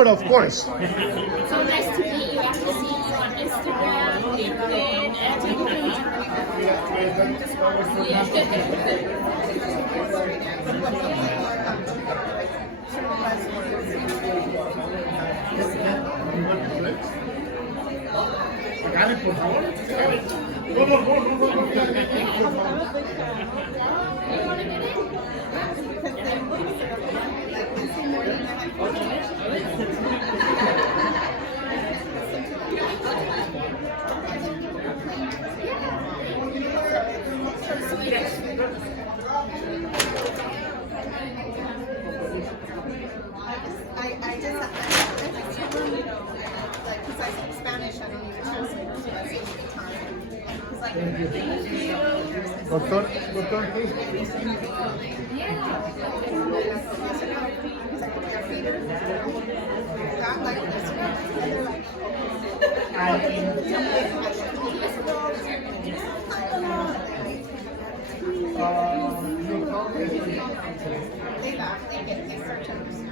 But of course. So nice to meet you after seeing you on Instagram, LinkedIn, everything. Agarre, por favor. No, no, no, no, no, por favor. I just like because I speak Spanish, I don't even translate, so that's usually time. It's like Doctor, please. I'm like they laugh, they start to understand.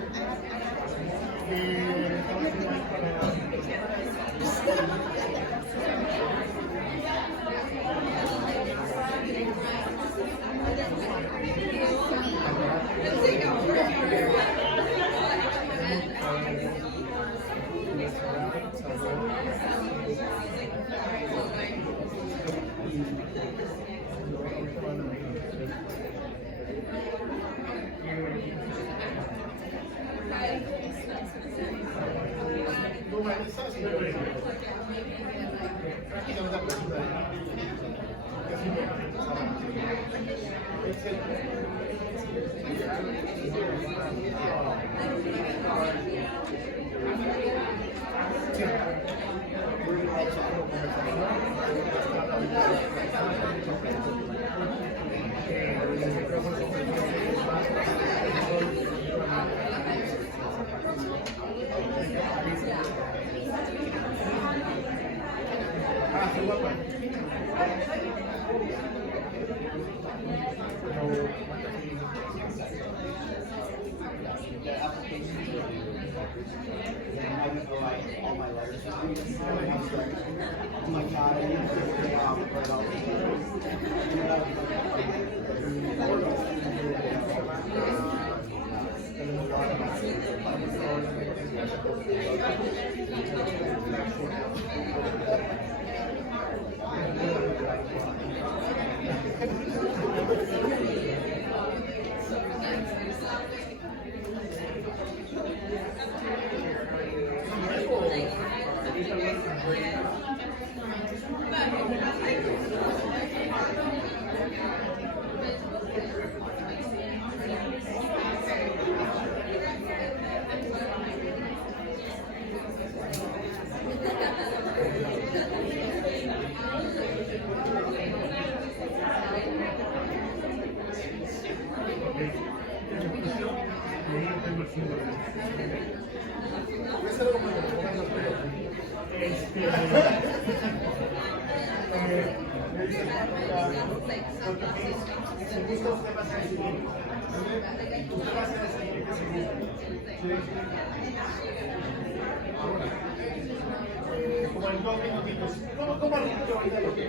Como en 2 minutitos. ¿Cómo ahorita lo que?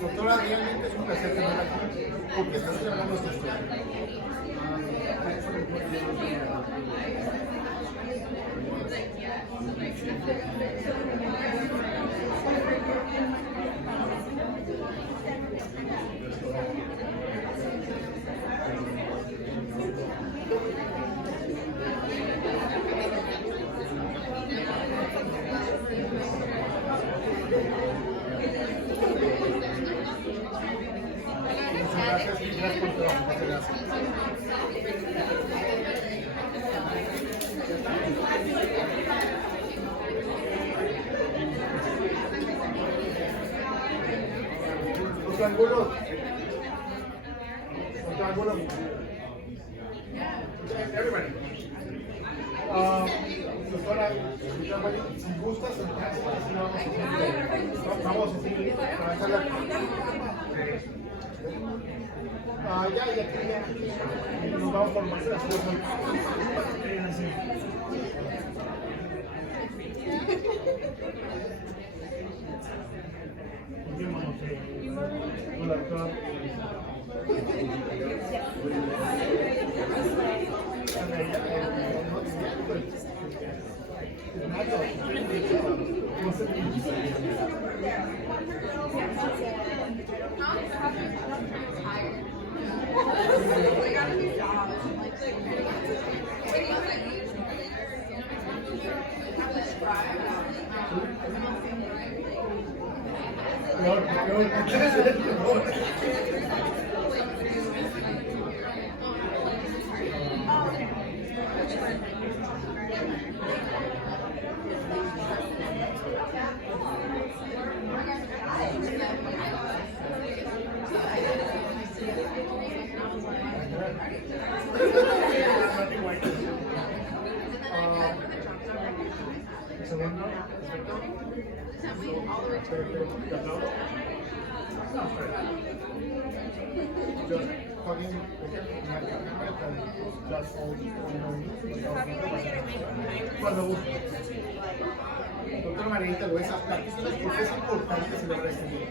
Doctora, realmente es un placer tenerla aquí. ¿Por qué estás hablando de esta historia? Gracias y gracias por todo. Gracias. Otro ángulo. Everybody. Doctora, si gustas, entonces vamos a seguir. Vamos a seguir. Ya. Nos vamos por más de las cosas. Cuando doctora Margarita lo es, platícanos por qué es importante celebrar este día.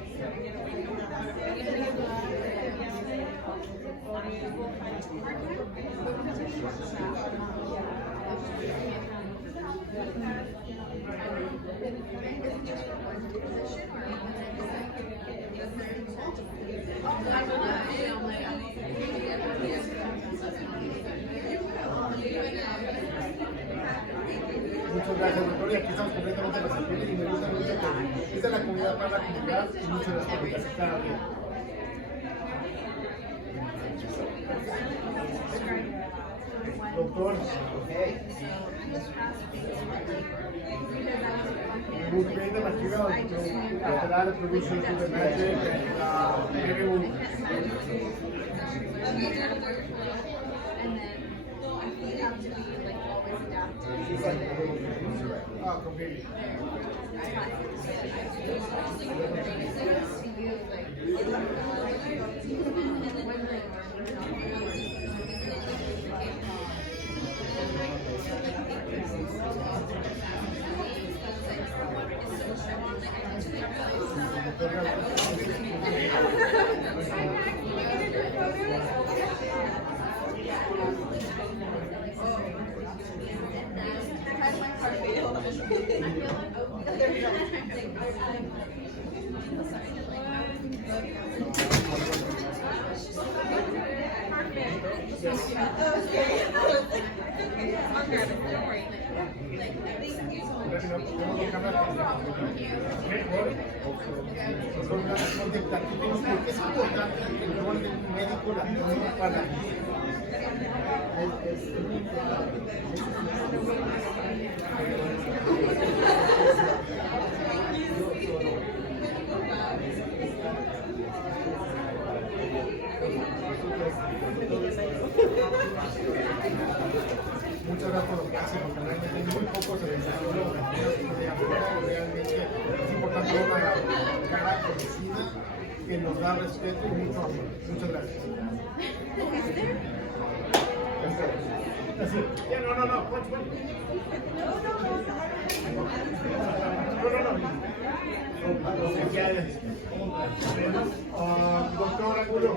Muchas gracias, doctor. Y aquí estamos completamente receptivos y me gusta mucho que esta es la comunidad para la comunidad y muchas de las publicaciones cada día. Doctor, muy bien de material, lateral, production to the magic, and very good. Ah, completely. Porque es importante el rol de un médico latino para muchas gracias por lo que hace, porque realmente muy poco se desarrolla realmente es importante una cara conocida que nos da respeto y mucho amor. Muchas gracias. Así. Ya, no. Doctor Angulo.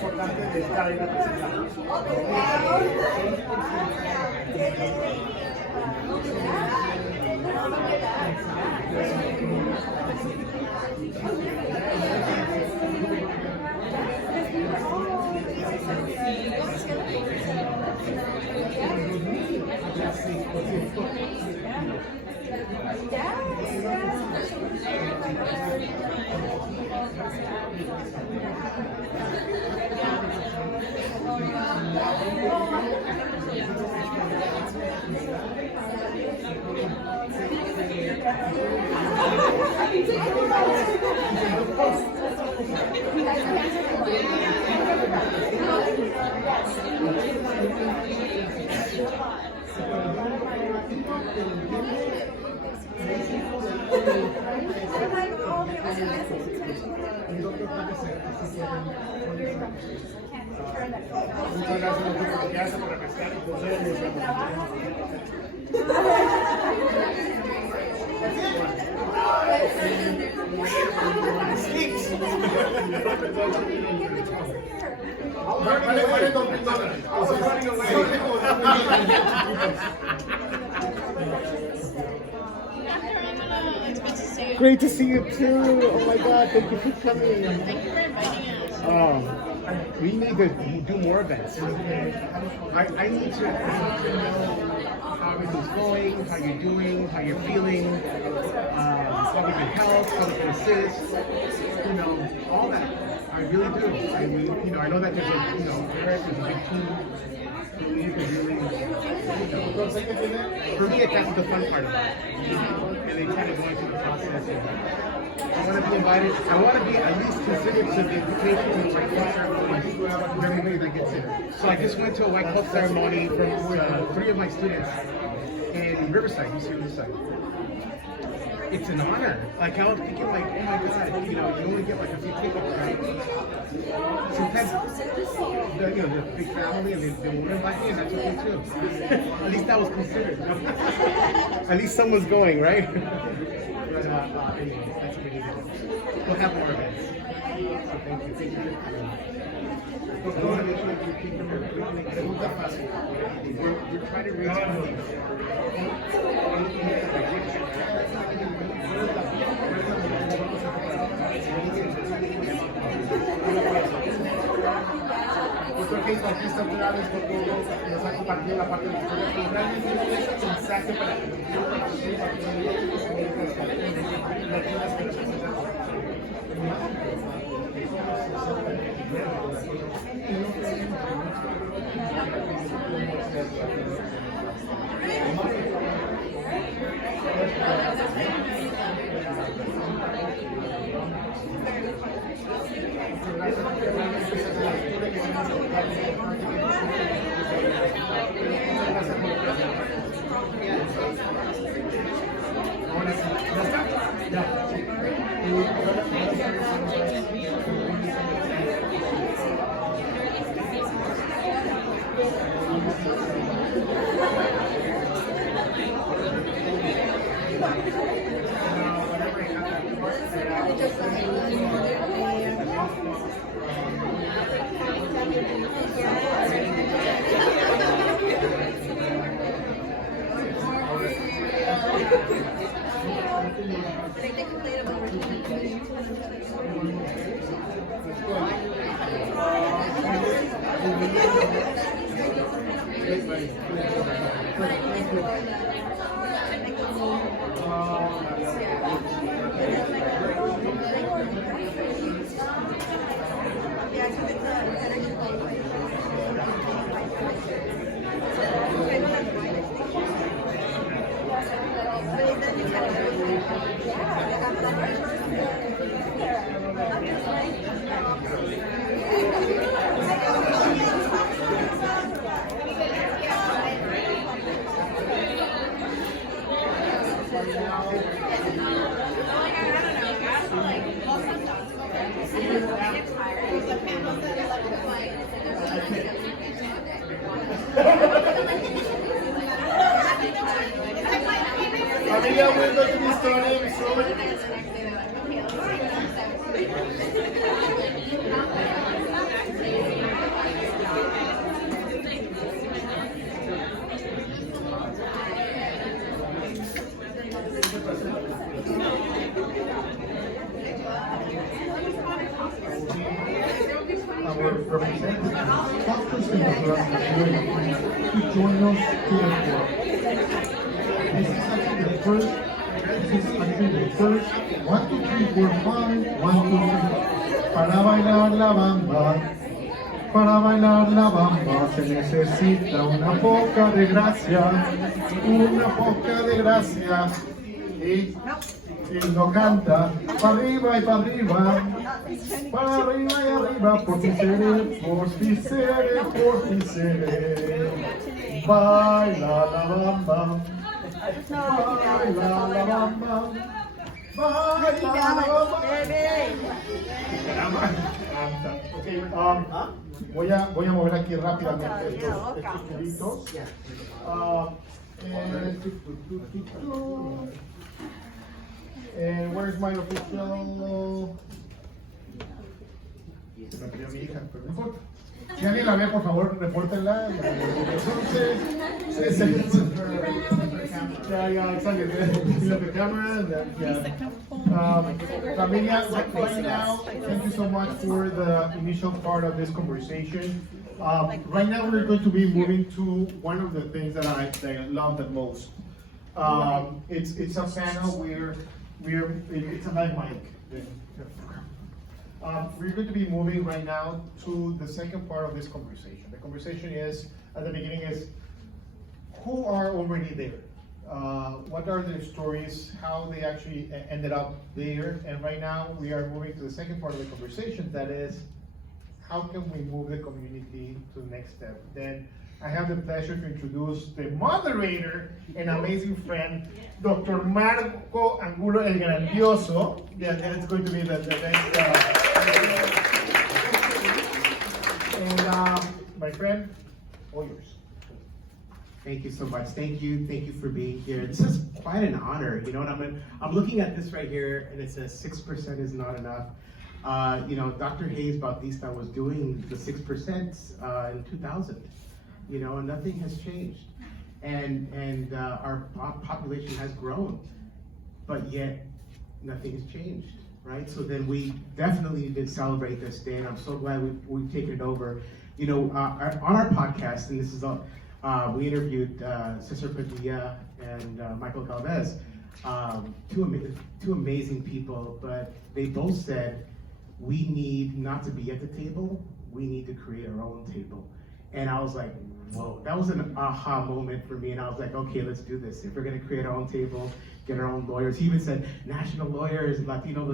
importante de estar ahí representando. Muchas gracias por lo que hace por refrescar y por ser Great to see you too. Oh my God, thank you for coming. Thank you for inviting us. We need to do more events. I need to know how everything's going, how you're doing, how you're feeling, how we can help, how we can assist. You know, all that. I really do. I mean, you know, I know that there's a, you know, there's a big team. For me, that's the fun part of it. And they kind of go into the process. And I want to be invited. I want to be at least considered to the invitation of my club ceremony for everybody that gets in. So I just went to a white club ceremony for 3 of my students in Riverside, UC Riverside. It's an honor. Like I was thinking, like, oh my God, you know, you only get like a few tickets, right? Sometimes, the big family, and they will invite me, and that's okay too. At least that was considered. At least someone's going, right? But anyway, that's what we need to do. We'll have more events. So thank you. Thank you. We're trying to raise money. Yo creo que aquí está otra vez por todos los que nos ha compartido la parte de la historia, pero realmente es un mensaje para que yo participe aquí en los comunicados latinas que representan. Familia, we're going to be starting soon. Our representative doctors in the to join us to the floor. This is actually the first. This is actually the first. 1, 2, 3, 4, 5. 1, 2, 3. Para bailar la bamba. Para bailar la bamba se necesita una poca de gracia. Una poca de gracia. Y no canta. Para arriba y para arriba. Para arriba y arriba, por ti seré, por ti seré, por ti seré. Baila la bamba, baila la bamba, baila la bamba. Okay, voy a mover aquí rápidamente estos tubitos. Where's my official? Se me pidió mi hija, pero no importa. Si alguien la ve, por favor, repórtenla. Familia, right now, thank you so much for the initial part of this conversation. Right now, we're going to be moving to one of the things that I love the most. It's a panel where it's a live mic. We're going to be moving right now to the second part of this conversation. The conversation is, at the beginning is, who are already there? What are their stories, how they actually ended up there? And right now, we are moving to the second part of the conversation, that is, how can we move the community to the next step? Then I have the pleasure to introduce the moderator and amazing friend, Dr. Marco Angulo el Grandioso. Yeah, it's going to be the next. And my friend, all yours. Thank you so much. Thank you for being here. This is quite an honor. You know, and I'm looking at this right here, and it says 6% is not enough. You know, Dr. Hayes Bautista was doing the 6% in 2000. You know, and nothing has changed, and our population has grown, but yet nothing has changed, right? So then we definitely need to celebrate this day, and I'm so glad we've taken it over. You know, on our podcast, and this is we interviewed Cesar Padilla and Michael Galvez, two amazing people, but they both said we need not to be at the table, we need to create our own table. And I was like, whoa, that was an aha moment for me. And I was like, okay, let's do this. If we're gonna create our own table, get our own lawyers. He even said, National Lawyers, Latino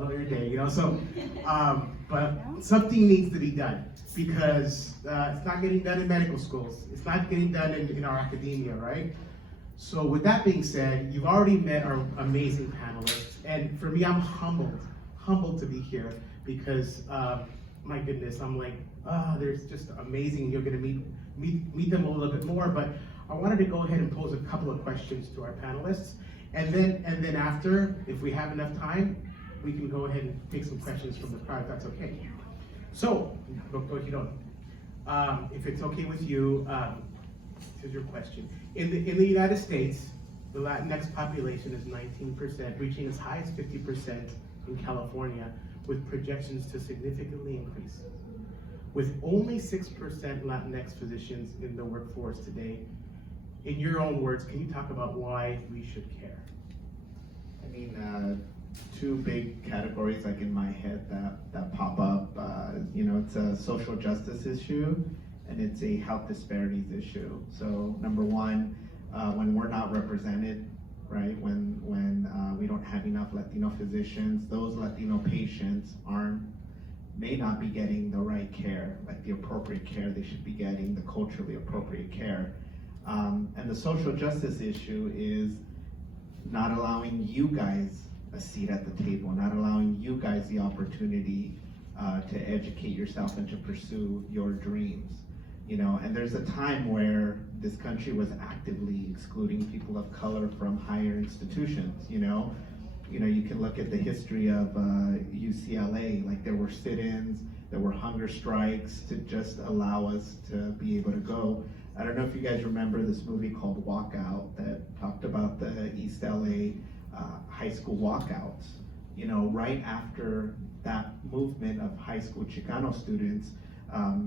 Lawyer Day, you know? So, but something needs to be done because it's not getting done in medical schools. It's not getting done in our academia, right? So with that being said, you've already met our amazing panelists. And for me, I'm humbled to be here because my goodness, I'm like, there's just amazing. You're gonna meet them a little bit more, but I wanted to go ahead and pose a couple of questions to our panelists, and then after, if we have enough time, we can go ahead and take some questions from the crowd. If that's okay. So, Dr. Girón, if it's okay with you, here's your question. In the United States, the Latinx population is 19%, reaching as high as 50% in California, with projections to significantly increase. With only 6% Latinx physicians in the workforce today, in your own words, can you talk about why we should care? I mean, two big categories like in my head that pop up. You know, it's a social justice issue and it's a health disparities issue. So number one, when we're not represented, right? When we don't have enough Latino physicians, those Latino patients may not be getting the right care, like the appropriate care they should be getting, the culturally appropriate care. And the social justice issue is not allowing you guys a seat at the table, not allowing you guys the opportunity to educate yourself and to pursue your dreams. You know, and there's a time where this country was actively excluding people of color from higher institutions. You know, you can look at the history of UCLA. Like there were sit-ins, there were hunger strikes to just allow us to be able to go. I don't know if you guys remember this movie called Walkout that talked about the East LA high school walkouts. You know, right after that movement of high school Chicano students,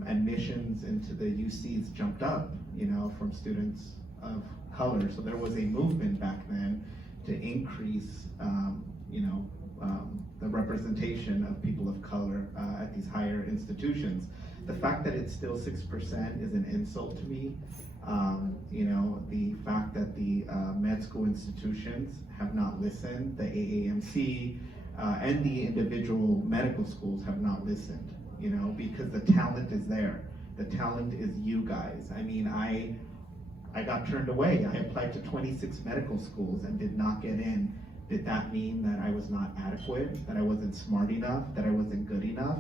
admissions into the UCs jumped up, you know, from students of color. So there was a movement back then to increase, you know, the representation of people of color at these higher institutions. The fact that it's still 6% is an insult to me. You know, the fact that the med school institutions have not listened, the AAMC and the individual medical schools have not listened, you know, because the talent is there. The talent is you guys. I mean, I got turned away. I applied to 26 medical schools and did not get in. Did that mean that I was not adequate, that I wasn't smart enough, that I wasn't good enough?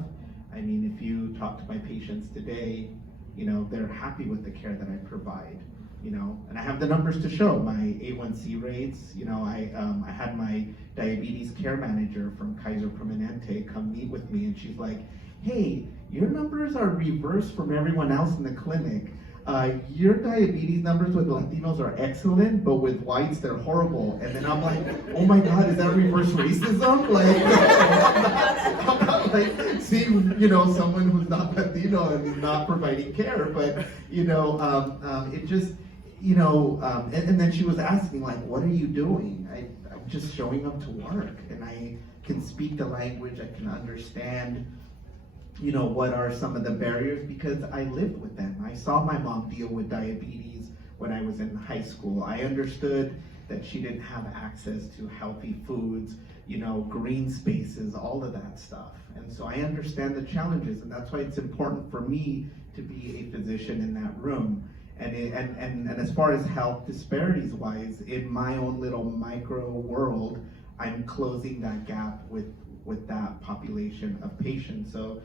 I mean, if you talk to my patients today, you know, they're happy with the care that I provide, you know, and I have the numbers to show my A1C rates. You know, I had my diabetes care manager from Kaiser Permanente come meet with me, and she's like, hey, your numbers are reversed from everyone else in the clinic. Your diabetes numbers with Latinos are excellent, but with whites, they're horrible. And then I'm like, oh my God, is that reverse racism? Like, I'm not like seeing, you know, someone who's not Latino and not providing care, but, you know, it just, you know, and then she was asking, like, what are you doing? I'm just showing up to work, and I can speak the language, I can understand, you know, what are some of the barriers, because I lived with them. I saw my mom deal with diabetes when I was in high school. I understood that she didn't have access to healthy foods, you know, green spaces, all of that stuff. And so I understand the challenges, and that's why it's important for me to be a physician in that room. And as far as health disparities wise, in my own little micro world, I'm closing that gap with that population of patients. So,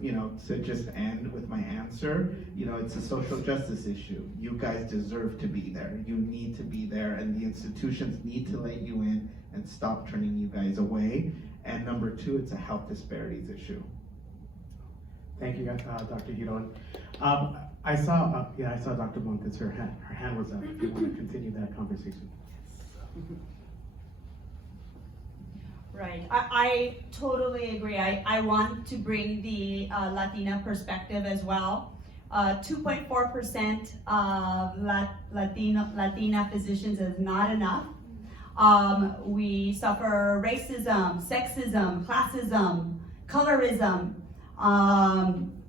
you know, to just end with my answer, you know, it's a social justice issue. You guys deserve to be there. You need to be there, and the institutions need to let you in and stop turning you guys away. And number two, it's a health disparities issue. Thank you, Dr. Giron. I saw Dr. Montes, her hand was up. If you want to continue that conversation. Right, I totally agree. I want to bring the Latina perspective as well. 2.4% of Latina physicians is not enough. We suffer racism, sexism, classism, colorism.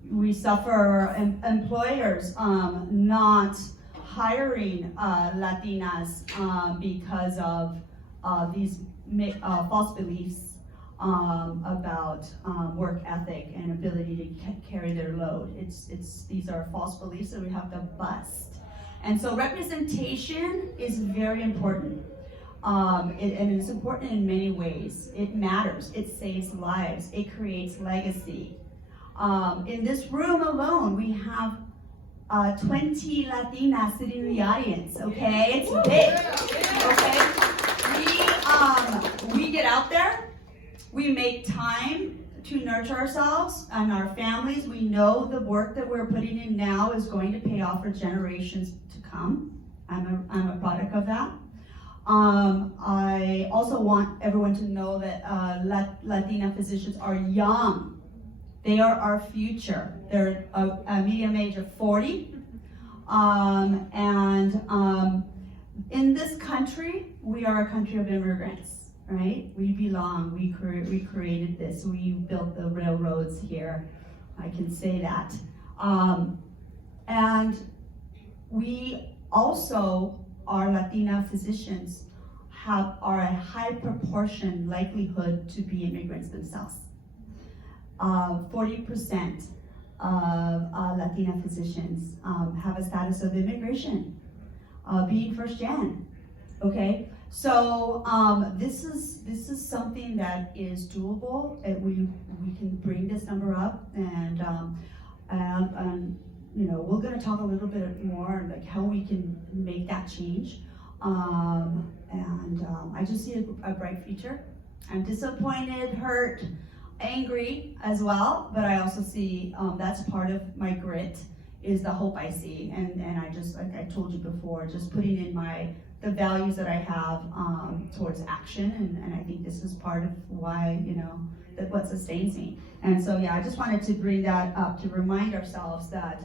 We suffer employers not hiring Latinas because of these false beliefs about work ethic and ability to carry their load. These are false beliefs that we have to bust. And so representation is very important. And it's important in many ways. It matters, it saves lives, it creates legacy. In this room alone, we have 20 Latinas sitting in the audience, okay? It's big, okay? We get out there, we make time to nurture ourselves and our families. We know the work that we're putting in now is going to pay off for generations to come. I'm a product of that. I also want everyone to know that Latina physicians are young. They are our future. They're a medium age of 40. In this country, we are a country of immigrants, right? We belong, we created this, we built the railroads here, I can say that. And we also, our Latina physicians, are a high proportion likelihood to be immigrants themselves. 40% of Latina physicians have a status of immigration, being first gen, okay? So this is something that is doable. We can bring this number up, and you know, we're going to talk a little bit more like how we can make that change. I just see a bright future. I'm disappointed, hurt, angry as well, but I also see that's part of my grit, is the hope I see, and I just, like I told you before, just putting in my the values that I have towards action, and I think this is part of why, that what sustains me. And so, yeah, I just wanted to bring that up to remind ourselves that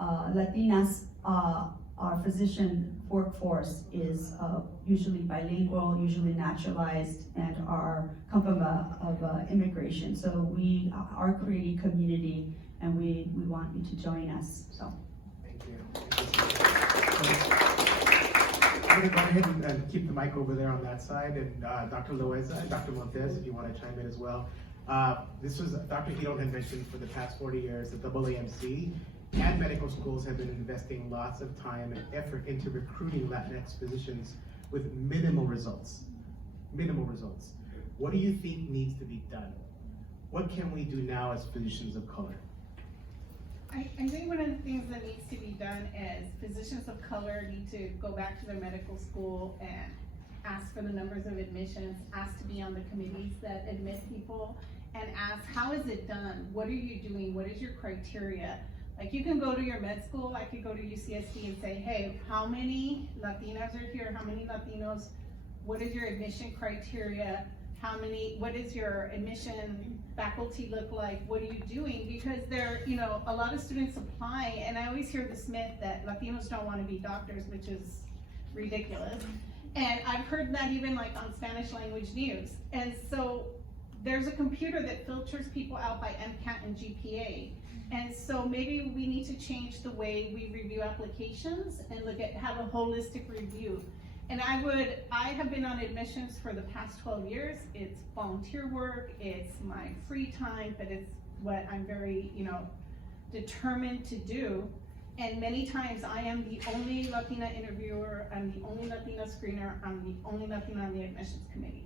Latinas, our physician workforce is usually bilingual, usually naturalized, and come from immigration. So we are creating community, and we want you to join us. So. Thank you. I'm going to go ahead and keep the mic over there on that side, and Dr. Loaiza, Dr. Montes, if you want to chime in as well. This was, Dr. Hito had mentioned for the past 40 years that the AAMC and medical schools have been investing lots of time and effort into recruiting Latinx physicians with minimal results. Minimal results. What do you think needs to be done? What can we do now as physicians of color? I think one of the things that needs to be done is physicians of color need to go back to their medical school and ask for the numbers of admissions, ask to be on the committees that admit people, and ask, how is it done? What are you doing? What is your criteria? Like, you can go to your med school, I could go to UCSD and say, hey, how many Latinas are here? How many Latinos? What is your admission criteria? What is your admission faculty look like? What are you doing? Because a lot of students apply, and I always hear this myth that Latinos don't want to be doctors, which is ridiculous. And I've heard that even like on Spanish language news. And so there's a computer that filters people out by MCAT and GPA. And so maybe we need to change the way we review applications and have a holistic review. And I have been on admissions for the past 12 years. It's volunteer work, it's my free time, but it's what I'm very, determined to do. And many times I am the only Latina interviewer, I'm the only Latina screener, I'm the only Latina on the admissions committee.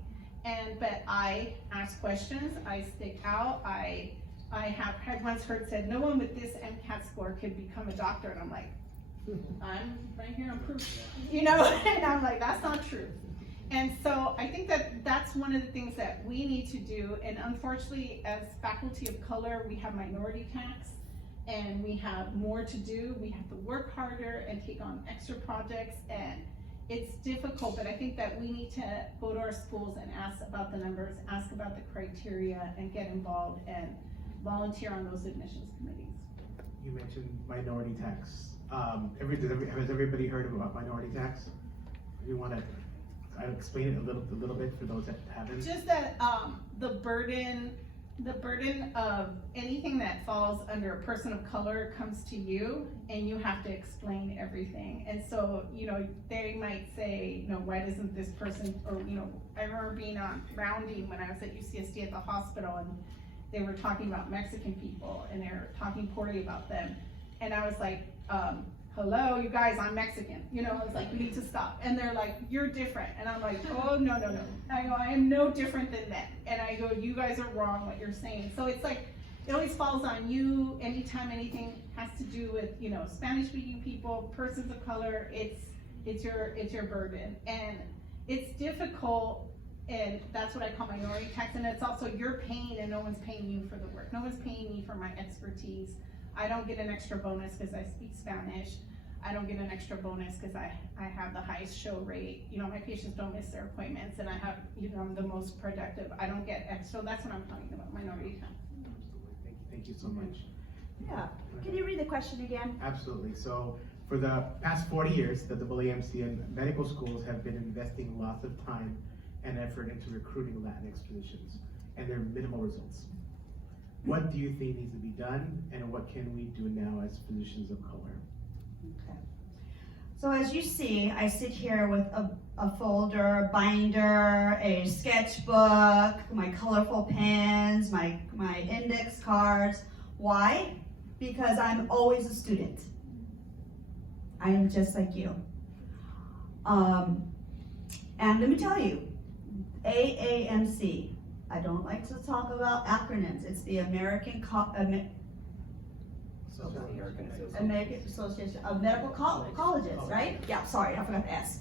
But I ask questions, I stick out, I have once said, no one with this MCAT score could become a doctor, and I'm like, I'm right here on proof, and I'm like, that's not true. And so I think that that's one of the things that we need to do, and unfortunately, as faculty of color, we have minority tax, and we have more to do. We have to work harder and take on extra projects, and it's difficult, but I think that we need to go to our schools and ask about the numbers, ask about the criteria, and get involved and volunteer on those admissions committees. You mentioned minority tax. Has everybody heard about minority tax? You want to explain it a little bit for those that haven't? Just that the burden of anything that falls under a person of color comes to you, and you have to explain everything. And so, they might say, why doesn't this person, or, I remember being on rounding when I was at UCSD at the hospital, and they were talking about Mexican people, and they were talking poorly about them. And I was like, hello, you guys, I'm Mexican. I was like, we need to stop. And they're like, you're different. And I'm like, oh, no. I go, I am no different than them. And I go, you guys are wrong what you're saying. So it's like, it always falls on you anytime anything has to do with, Spanish speaking people, persons of color, it's your burden. And it's difficult, and that's what I call minority tax. And it's also your pain, and no one's paying you for the work. No one's paying me for my expertise. I don't get an extra bonus because I speak Spanish. I don't get an extra bonus because I have the highest show rate. My patients don't miss their appointments, and I have, I'm the most productive. I don't get extra. So that's what I'm talking about, minority tax. Absolutely. Thank you so much. Yeah. Can you read the question again? Absolutely. So for the past 40 years, the AAMC and medical schools have been investing lots of time and effort into recruiting Latinx physicians, and there are minimal results. What do you think needs to be done, and what can we do now as physicians of color? Okay. So as you see, I sit here with a folder, a binder, a sketchbook, my colorful pens, my index cards. Why? Because I'm always a student. I am just like you. And let me tell you, AAMC, I don't like to talk about acronyms. It's the American Association of Medical Colleges, right? Yeah, sorry, I forgot the S.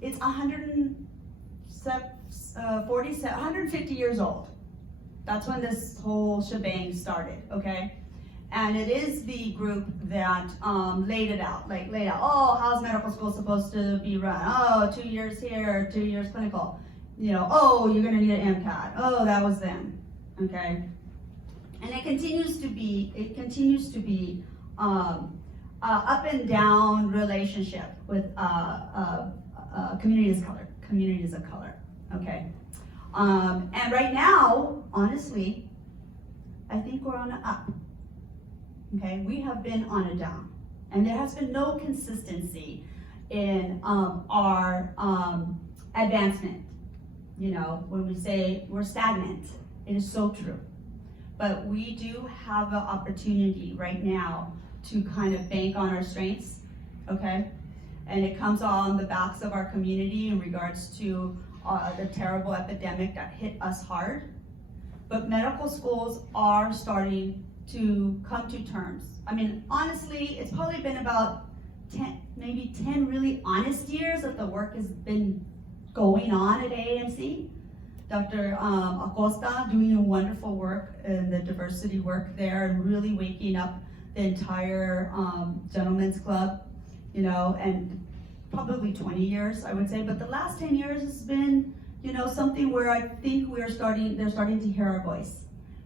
It's 150 years old. That's when this whole shebang started, okay? And it is the group that laid out, oh, how's medical school supposed to be run? Oh, 2 years here, 2 years clinical. Oh, you're gonna need an MCAT. Oh, that was them, okay? And it continues to be up and down relationship with communities of color, okay? And right now, honestly, I think we're on an up. Okay, we have been on a down, and there has been no consistency in our advancement. When we say we're stagnant, it is so true. But we do have an opportunity right now to kind of bank on our strengths, okay? And it comes on the backs of our community in regards to the terrible epidemic that hit us hard. But medical schools are starting to come to terms. I mean, honestly, it's probably been about 10 really honest years that the work has been going on at AAMC. Dr. Acosta doing a wonderful work in the diversity work there and really waking up the entire gentlemen's club, and probably 20 years, I would say. But the last 10 years has been, something where I think they're starting to hear our voice.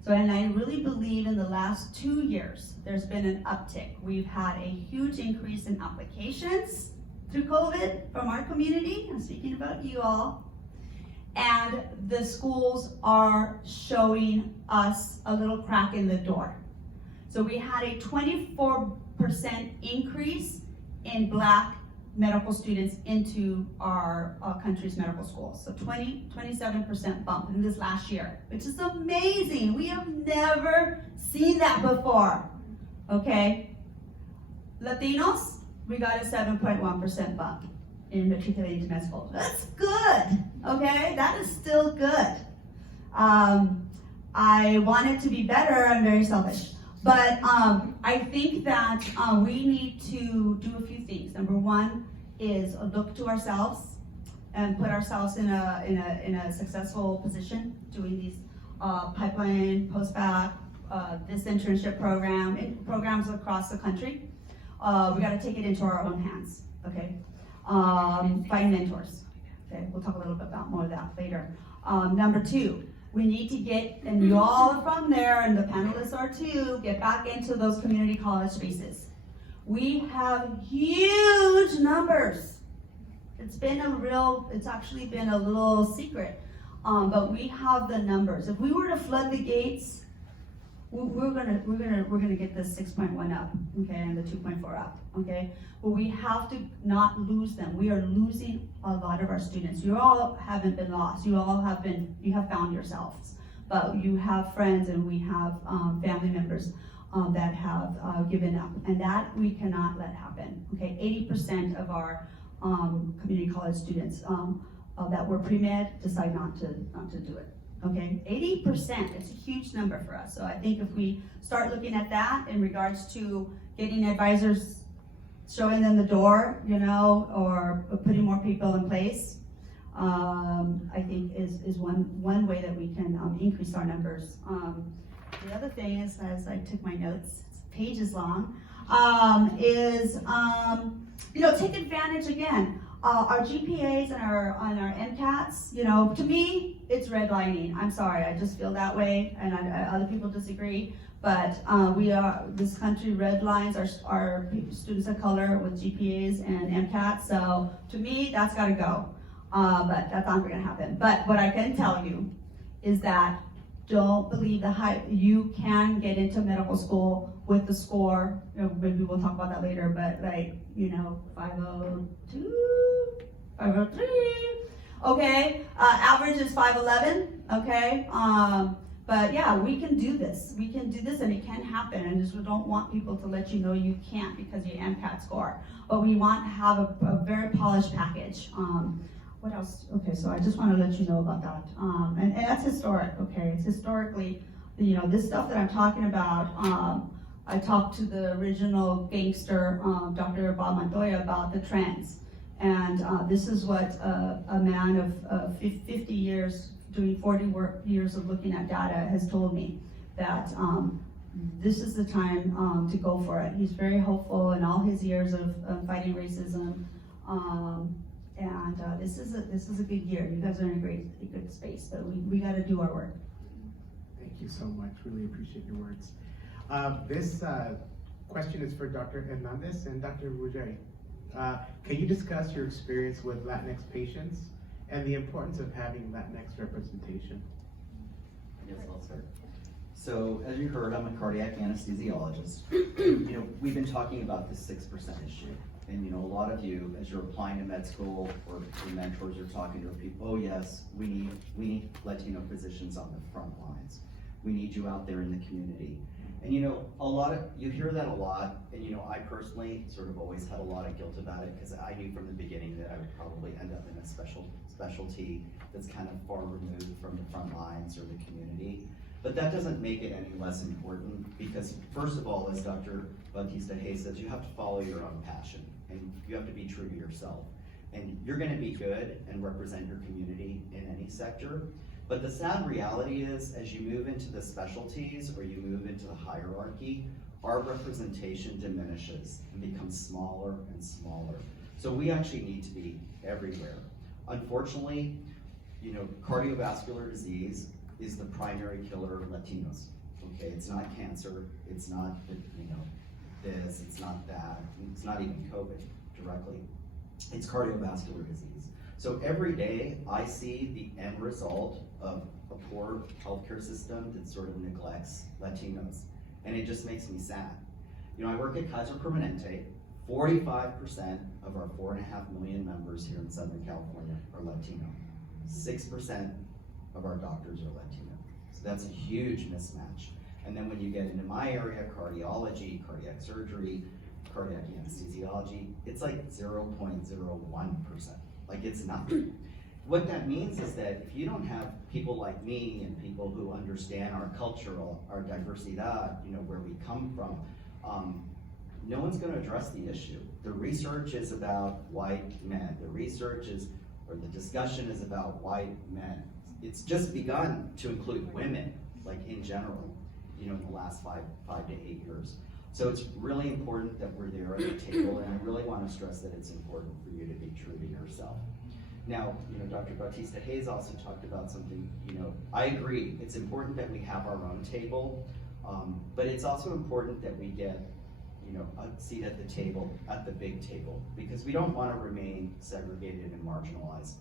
So, and I really believe in the last 2 years, there's been an uptick. We've had a huge increase in applications through COVID from our community. I'm speaking about you all. And the schools are showing us a little crack in the door. So we had a 24% increase in Black medical students into our country's medical schools. So 27% bump in this last year, which is amazing. We have never seen that before, okay? Latinos, we got a 7.1% bump in matriculating to med school. That's good, okay? That is still good. I want it to be better. I'm very selfish. But I think that we need to do a few things. Number one is look to ourselves and put ourselves in a successful position doing these pipeline, post-bac, this internship program, programs across the country. We got to take it into our own hands, okay? Find mentors, okay? We'll talk a little bit about more of that later. Number two, we need to get, and you all are from there, and the panelists are too, get back into those community college spaces. We have huge numbers. It's actually been a little secret, but we have the numbers. If we were to flood the gates, we're gonna get this 6.1 up, okay, and the 2.4 up, okay? But we have to not lose them. We are losing a lot of our students. You all haven't been lost. You have found yourselves. But you have friends and we have family members that have given up. And that we cannot let happen, okay? 80% of our community college students that were pre-med decide not to do it. Okay, 80%, it's a huge number for us. So I think if we start looking at that in regards to getting advisors, showing them the door, or putting more people in place, I think is one way that we can increase our numbers. The other thing is, as I took my notes, it's pages long, is take advantage again. Our GPAs and our MCATs, to me, it's redlining. I'm sorry, I just feel that way, and other people disagree. But this country redlines our students of color with GPAs and MCATs. So to me, that's got to go. But that's not going to happen. But what I can tell you is that don't believe the hype. You can get into medical school with the score. Maybe we'll talk about that later. But 502, 503. Okay, average is 511. Okay, but yeah, we can do this. We can do this, and it can happen. And just we don't want people to let you know you can't because of your MCAT score. But we want to have a very polished package. What else? Okay, so I just want to let you know about that. And that's historic, okay? It's historically, this stuff that I'm talking about, I talked to the original gangster, Dr. Bob Montoya, about the trends. And this is what a man of 50 years, doing 40 years of looking at data has told me, that this is the time to go for it. He's very hopeful in all his years of fighting racism, and this is a good year. You guys are in a good space, but we got to do our work. Thank you so much. Really appreciate your words. This question is for Dr. Hernandez and Dr. Ruggieri. Can you discuss your experience with Latinx patients and the importance of having Latinx representation? Yes, I'll start. So, as you heard, I'm a cardiac anesthesiologist. You know, we've been talking about this 6% issue. And you know, a lot of you, as you're applying to med school or your mentors are talking to people, oh yes, we need Latino physicians on the front lines. We need you out there in the community. And you know, you hear that a lot, and you know, I personally sort of always had a lot of guilt about it because I knew from the beginning that I would probably end up in a specialty that's kind of far removed from the front lines or the community. But that doesn't make it any less important because, first of all, as Dr. Bautista-Hayes says, you have to follow your own passion and you have to be true to yourself. And you're going to be good and represent your community in any sector. But the sad reality is, as you move into the specialties or you move into the hierarchy, our representation diminishes and becomes smaller and smaller. So we actually need to be everywhere. Unfortunately, you know, cardiovascular disease is the primary killer of Latinos. Okay, it's not cancer, it's not, you know, this, it's not that, it's not even COVID directly. It's cardiovascular disease. So every day I see the end result of a poor healthcare system that sort of neglects Latinos, and it just makes me sad. You know, I work at Kaiser Permanente. 45% of our 4.5 million members here in Southern California are Latino. 6% of our doctors are Latino. So that's a huge mismatch. And then when you get into my area, cardiology, cardiac surgery, cardiac anesthesiology, it's like 0.01%. Like it's nothing. What that means is that if you don't have people like me and people who understand our culture, our diversidad, you know, where we come from, no one's going to address the issue. The research is about white men. The research is, or the discussion is about white men. It's just begun to include women, like in general, you know, in the last five to 8 years. So it's really important that we're there at the table, and I really want to stress that it's important for you to be true to yourself. Now, you know, Dr. Bautista-Hayes also talked about something, you know, I agree, it's important that we have our own table, but it's also important that we get, you know, a seat at the table, at the big table, because we don't want to remain segregated and marginalized.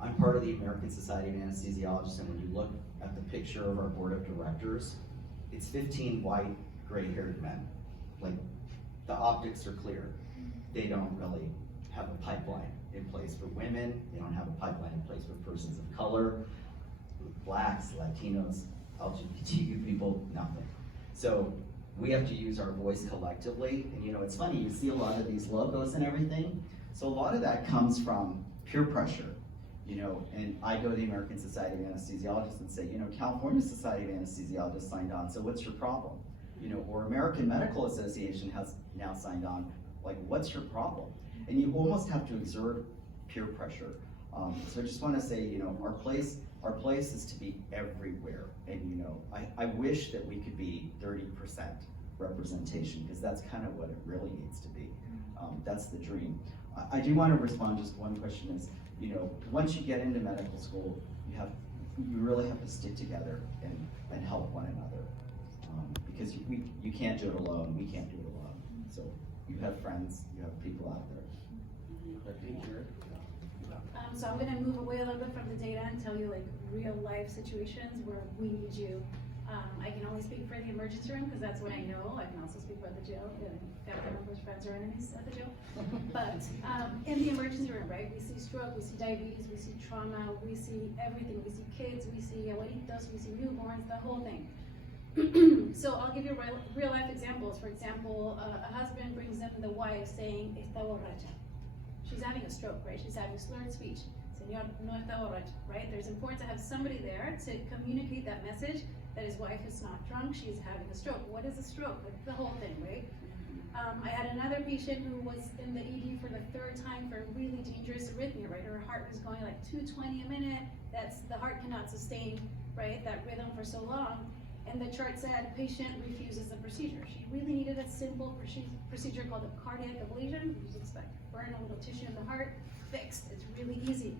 I'm part of the American Society of Anesthesiologists, and when you look at the picture of our board of directors, it's 15 white, gray-haired men. Like, the optics are clear. They don't really have a pipeline in place for women. They don't have a pipeline in place for persons of color, blacks, Latinos, LGBTQ people, nothing. So we have to use our voice collectively. And you know, it's funny, you see a lot of these logos and everything. So a lot of that comes from peer pressure. You know, and I go to the American Society of Anesthesiologists and say, you know, California Society of Anesthesiologists signed on, so what's your problem? You know, or American Medical Association has now signed on, like, what's your problem? And you almost have to exert peer pressure. So I just want to say, you know, our place is to be everywhere. And you know, I wish that we could be 30% representation, because that's kind of what it really needs to be. That's the dream. I do want to respond, just one question is, you know, once you get into medical school, you really have to stick together and help one another. Because you can't do it alone, we can't do it alone. So you have friends, you have people out there. So I'm gonna move away a little bit from the data and tell you like real life situations where we need you. I can only speak for the emergency room because that's what I know. I can also speak for the jail. Family members, friends, or enemies at the jail. But in the emergency room, right, we see stroke, we see diabetes, we see trauma, we see everything. We see kids, we see abuelitos, we see newborns, the whole thing. So I'll give you real life examples. For example, a husband brings in the wife saying, "Está borracha." She's having a stroke, right? She's having slurred speech. Señor, no está borracha, right? There's important to have somebody there to communicate that message that his wife is not drunk, she's having a stroke. What is a stroke? Like the whole thing, right? I had another patient who was in the ED for the 3rd time for a really dangerous arrhythmia, right? Her heart was going like 220 a minute. The heart cannot sustain, right, that rhythm for so long. and the chart said patient refuses the procedure. She really needed a simple procedure called a cardiac ablation. You just like burn a little tissue in the heart, fixed. It's really easy.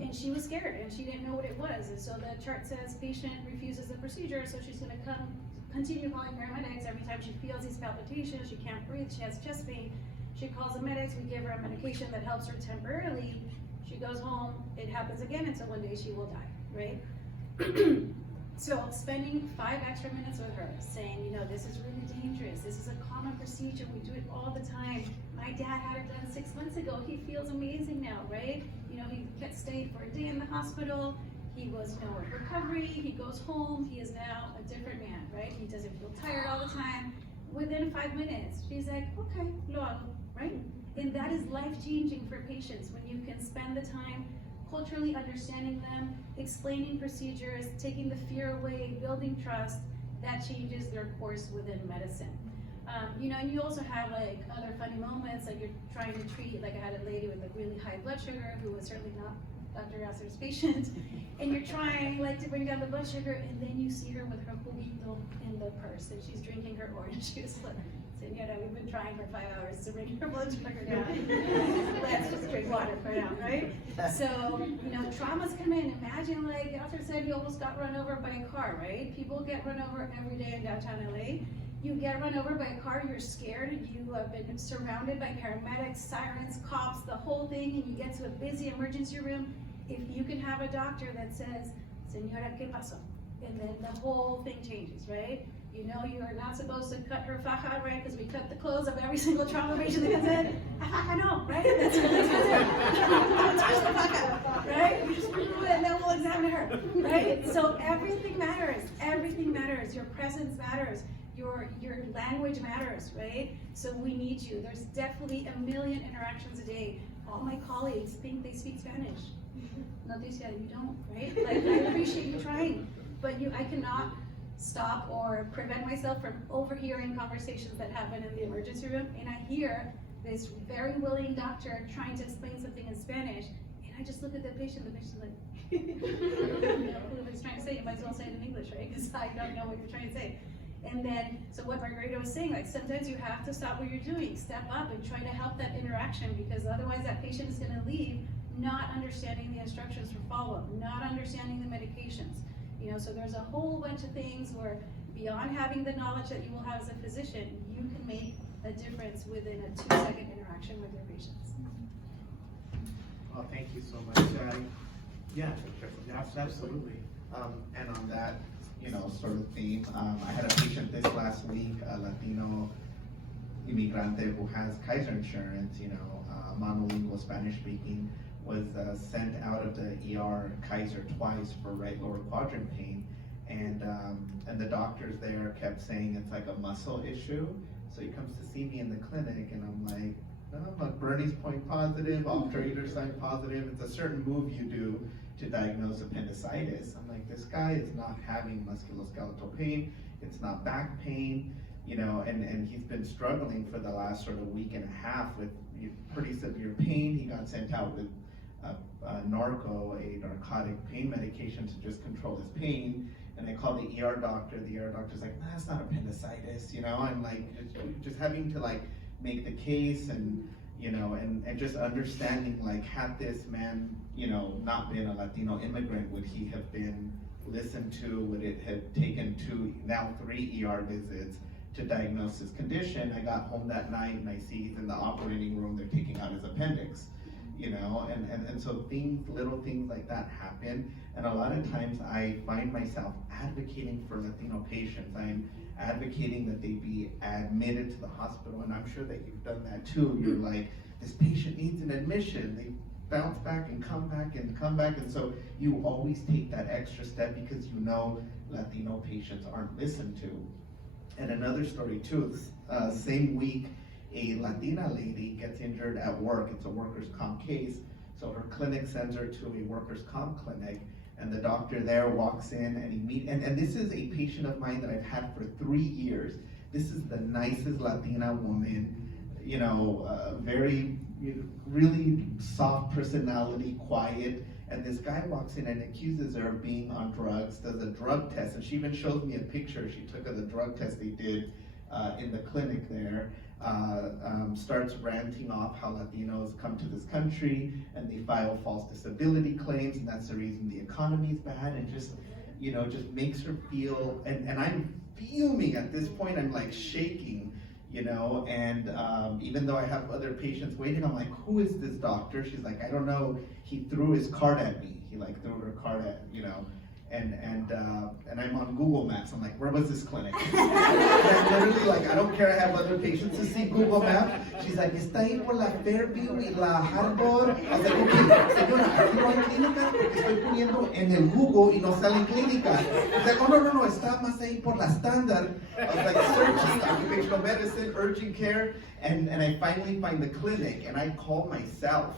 And she was scared and she didn't know what it was. And so the chart says patient refuses the procedure, so she's gonna continue calling paramedics every time she feels these palpitations, she can't breathe, she has chest pain. She calls the medics, we give her a medication that helps her temporarily. She goes home, it happens again until one day she will die, right? So spending 5 extra minutes with her, saying, you know, this is really dangerous, this is a common procedure, we do it all the time. My dad had it done 6 months ago, he feels amazing now, right? You know, he stayed for a day in the hospital, he was, you know, in recovery, he goes home, he is now a different man, right? He doesn't feel tired all the time. Within 5 minutes, she's like, okay, lo hago, right? And that is life-changing for patients when you can spend the time culturally understanding them, explaining procedures, taking the fear away, building trust. That changes their course within medicine. You know, and you also have like other funny moments, like you're trying to treat, like I had a lady with like really high blood sugar who was certainly not Dr. Yasser's patient, and you're trying like to bring down the blood sugar, and then you see her with her juguito in the purse, and she's drinking her orange juice. Senora, we've been trying for 5 hours to bring her blood sugar down. Let's just drink water for now, right? So, you know, traumas come in. Imagine, like Yasser said, you almost got run over by a car, right? People get run over every day in downtown LA. You get run over by a car, you're scared, you have been surrounded by paramedics, sirens, cops, the whole thing, and you get to a busy emergency room. If you can have a doctor that says, Senora, ¿qué pasó? And then the whole thing changes, right? You know you are not supposed to cut her faja, right? Because we cut the clothes of every single trauma patient that comes in. I know, right? That's really Don't touch the faja, right? You just remove it and then we'll examine her, right? So everything matters. Everything matters. Your presence matters. Your language matters, right? So we need you. There's definitely a million interactions a day. All my colleagues think they speak Spanish. Noticia, you don't, right? Like, I appreciate you trying, but I cannot stop or prevent myself from overhearing conversations that happen in the emergency room, and I hear this very willing doctor trying to explain something in Spanish, and I just look at the patient's like, you know, who he's trying to say, you might as well say it in English, right? Because I don't know what you're trying to say. And then, so what Margarita was saying, like sometimes you have to stop what you're doing, step up and try to help that interaction, because otherwise that patient is gonna leave not understanding the instructions for follow-up, not understanding the medications. You know, so there's a whole bunch of things where beyond having the knowledge that you will have as a physician, you can make a difference within a 2-second interaction with your patients. Well, thank you so much. Yeah, absolutely. And on that, you know, sort of theme, I had a patient this last week, a Latino immigrante who has Kaiser insurance, you know, monolingual Spanish speaking, was sent out of the ER Kaiser twice for right lower quadrant pain, and the doctors there kept saying it's like a muscle issue. So he comes to see me in the clinic, and I'm like, no, look, Bernie's point positive, obturator sign positive. It's a certain move you do to diagnose appendicitis. I'm like, this guy is not having musculoskeletal pain. It's not back pain, you know, and he's been struggling for the last sort of week and a half with pretty severe pain. He got sent out with a narcotic pain medication to just control his pain. And I called the ER doctor. The ER doctor's like, nah, it's not appendicitis, you know, and like just having to like make the case, and you know, and just understanding, like, had this man, you know, not been a Latino immigrant, would he have been listened to? Would it have taken 3 ER visits to diagnose his condition? I got home that night and I see he's in the operating room. They're taking out his appendix, you know, and so little things like that happen. And a lot of times I find myself advocating for Latino patients. I'm advocating that they be admitted to the hospital, and I'm sure that you've done that too. You're like, this patient needs an admission. They bounce back and come back and come back, and so you always take that extra step because you know Latino patients aren't listened to. And another story too, same week, a Latina lady gets injured at work. It's a workers' comp case, so her clinic sends her to a workers' comp clinic, and the doctor there walks in and this is a patient of mine that I've had for 3 years. This is the nicest Latina woman. very really soft personality, quiet. And this guy walks in and accuses her of being on drugs, does a drug test, and she even shows me a picture she took of the drug test they did in the clinic there. Starts ranting off how Latinos come to this country and they file false disability claims, and that's the reason the economy's bad, and just makes her feel, and I'm fuming at this point, I'm like shaking, and even though I have other patients waiting, I'm like, who is this doctor? She's like, I don't know, he threw his card at me. He like threw her card at, and I'm on Google Maps. I'm like, where was this clinic? And I'm literally like, I don't care, I have other patients to see Google Maps. She's like, está ahí por la Fairview y la Harbor. I was like, okay, señora, aquí no hay clínica porque estoy poniendo en el Google y no sale clínica. She's like, oh, no, está más ahí por la Standard. I was like, searching occupational medicine, urgent care, and I finally find the clinic, and I call myself,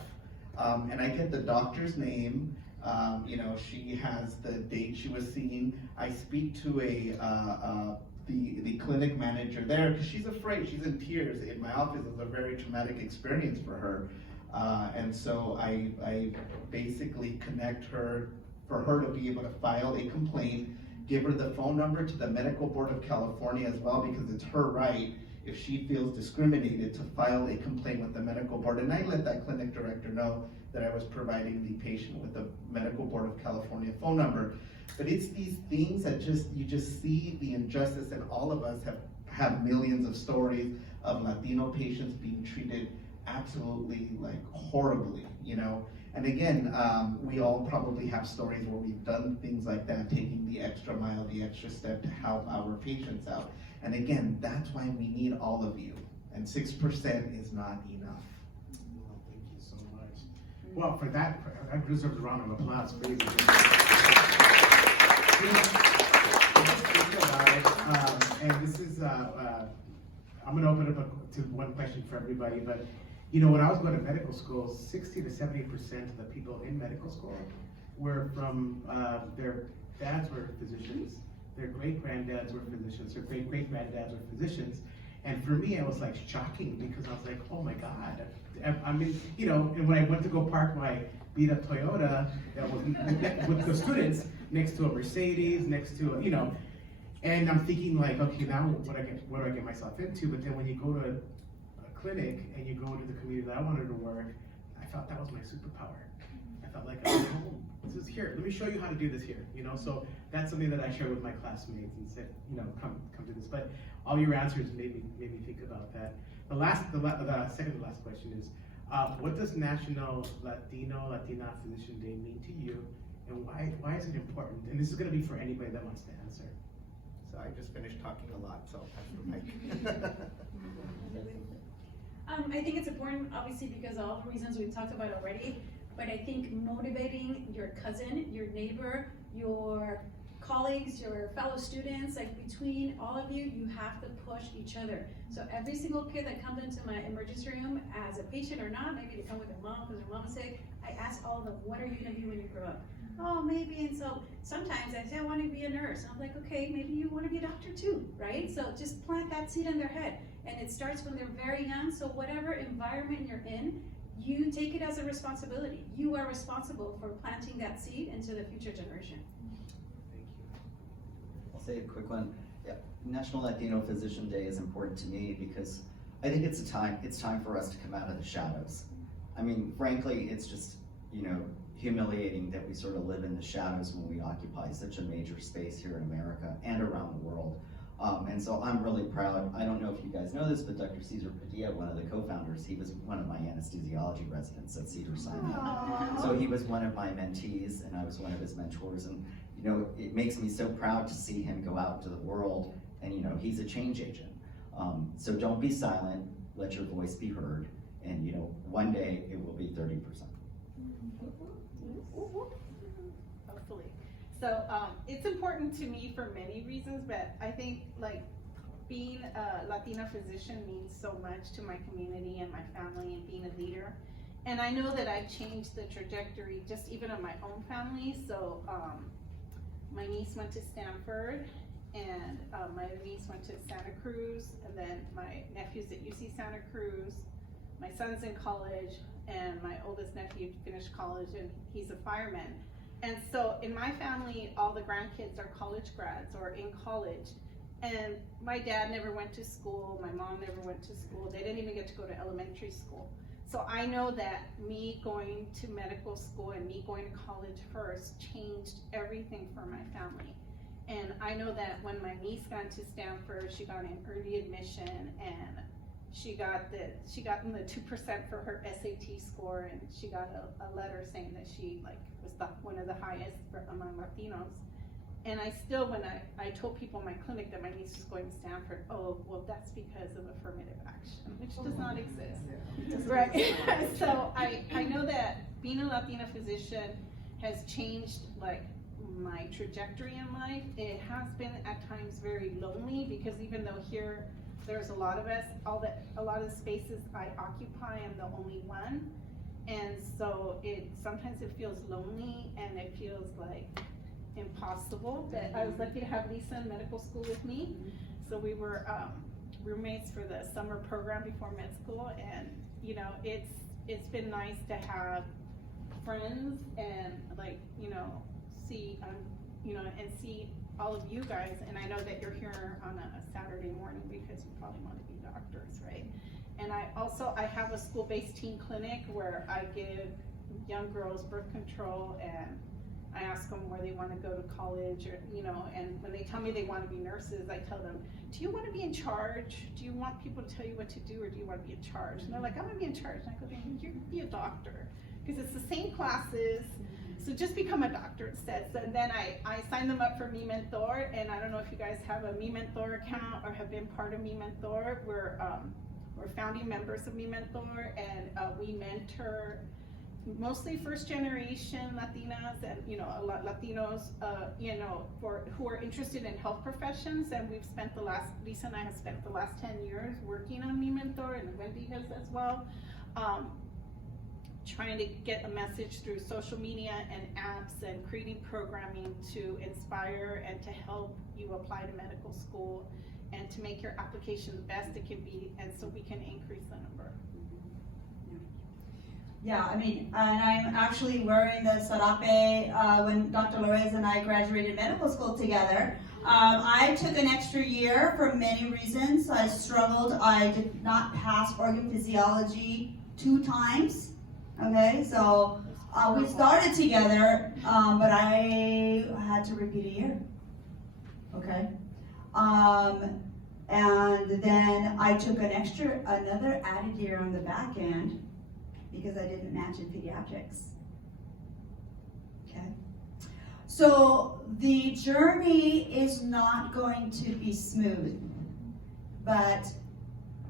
and I get the doctor's name. She has the date she was seeing. I speak to the clinic manager there because she's afraid. She's in tears. In my office, it was a very traumatic experience for her, and so I basically connect her for her to be able to file a complaint. Give her the phone number to the Medical Board of California as well, because it's her right, if she feels discriminated, to file a complaint with the medical board. And I let that clinic director know that I was providing the patient with the Medical Board of California phone number. But it's these things that you just see the injustice, and all of us have millions of stories of Latino patients being treated absolutely horribly, And again, we all probably have stories where we've done things like that, taking the extra mile, the extra step to help our patients out. And again, that's why we need all of you. And 6% is not enough. Well, thank you so much. Well, for that deserves a round of applause, please. And this is, I'm going to open up to one question for everybody, but when I was going to medical school, 60 to 70% of the people in medical school were from, their dads were physicians, their great-granddads were physicians, their great-great-granddads were physicians. And for me, it was shocking, because I was like, oh my God. I mean, and when I went to go park my beat-up Toyota that was with the students next to a Mercedes, next to a, and I'm thinking okay, now what do I get myself into? But then when you go to a clinic and you go to the community that I wanted to work, I felt that was my superpower. I felt like I was home. This is here. Let me show you how to do this here. So that's something that I share with my classmates and said, come to this. But all your answers made me think about that. The second to last question is, what does National Latina Physician Day mean to you, and why is it important? And this is going to be for anybody that wants to answer. So I just finished talking a lot, so pass the mic. I think it's important, obviously, because of all the reasons we've talked about already, but I think motivating your cousin, your neighbor, your colleagues, your fellow students, between all of you, you have to push each other. So every single kid that comes into my emergency room, as a patient or not, maybe they come with their mom because their mom is sick, I ask all of them, what are you gonna be when you grow up? Oh, maybe, and so sometimes I say, I want to be a nurse. And I'm like, okay, maybe you want to be a doctor too, right? So just plant that seed in their head. And it starts when they're very young, so whatever environment you're in, you take it as a responsibility. You are responsible for planting that seed into the future generation. Thank you. I'll say a quick one. Yeah, National Latino Physician Day is important to me because I think it's time for us to come out of the shadows. I mean, frankly, it's just, humiliating that we sort of live in the shadows when we occupy such a major space here in America and around the world. And so I'm really proud. I don't know if you guys know this, but Dr. Cesar Padilla, one of the co-founders, he was one of my anesthesiology residents at Cedars-Sinai. So he was one of my mentees, and I was one of his mentors. And it makes me so proud to see him go out into the world, and he's a change agent. So don't be silent. Let your voice be heard, and one day it will be 30%. Hopefully. So it's important to me for many reasons, but I think being a Latina physician means so much to my community and my family, and being a leader. And I know that I've changed the trajectory just even of my own family. So my niece went to Stanford, and my niece went to Santa Cruz, and then my nephew's at UC Santa Cruz. My son's in college, and my oldest nephew finished college, and he's a fireman. And so in my family, all the grandkids are college grads or in college. And my dad never went to school, my mom never went to school, they didn't even get to go to elementary school. So I know that me going to medical school and me going to college first changed everything for my family. And I know that when my niece got to Stanford, she got an early admission, and she got in the 2% for her SAT score, and she got a letter saying that she was one of the highest among Latinos. And I still, when I told people in my clinic that my niece was going to Stanford, oh, well, that's because of affirmative action, which does not exist, right? So I know that being a Latina physician has changed my trajectory in life. It has been at times very lonely, because even though here there's a lot of us, a lot of the spaces I occupy, I'm the only one. And so sometimes it feels lonely, and it feels like impossible. But I was lucky to have Lisa in medical school with me. So we were roommates for the summer program before med school, and it's been nice to have friends and see all of you guys. And I know that you're here on a Saturday morning because you probably want to be doctors, right? And I have a school-based teen clinic where I give young girls birth control, and I ask them where they want to go to college, or and when they tell me they want to be nurses, I tell them, do you want to be in charge? Do you want people to tell you what to do, or do you want to be in charge? And they're like, I want to be in charge. And I go, then you're going to be a doctor, because it's the same classes. So just become a doctor instead. So then I signed them up for Me Mentor, and I don't know if you guys have a Me Mentor account or have been part of Me Mentor. We're founding members of Me Mentor, and we mentor mostly first generation Latinas and Latinos who are interested in health professions. And we've spent Lisa and I have spent the last 10 years working on Me Mentor, and Wendy has as well. Trying to get a message through social media and apps and creating programming to inspire and to help you apply to medical school and to make your application the best it can be, and so we can increase the number. Yeah, I mean, and I'm actually wearing the sarape when Dr. Lorez and I graduated medical school together. I took an extra year for many reasons. I struggled. I did not pass organ physiology 2 times. Okay, so we started together, but I had to repeat a year. Okay, and then I took another added year on the back end because I didn't match in pediatrics. Okay, so the journey is not going to be smooth, but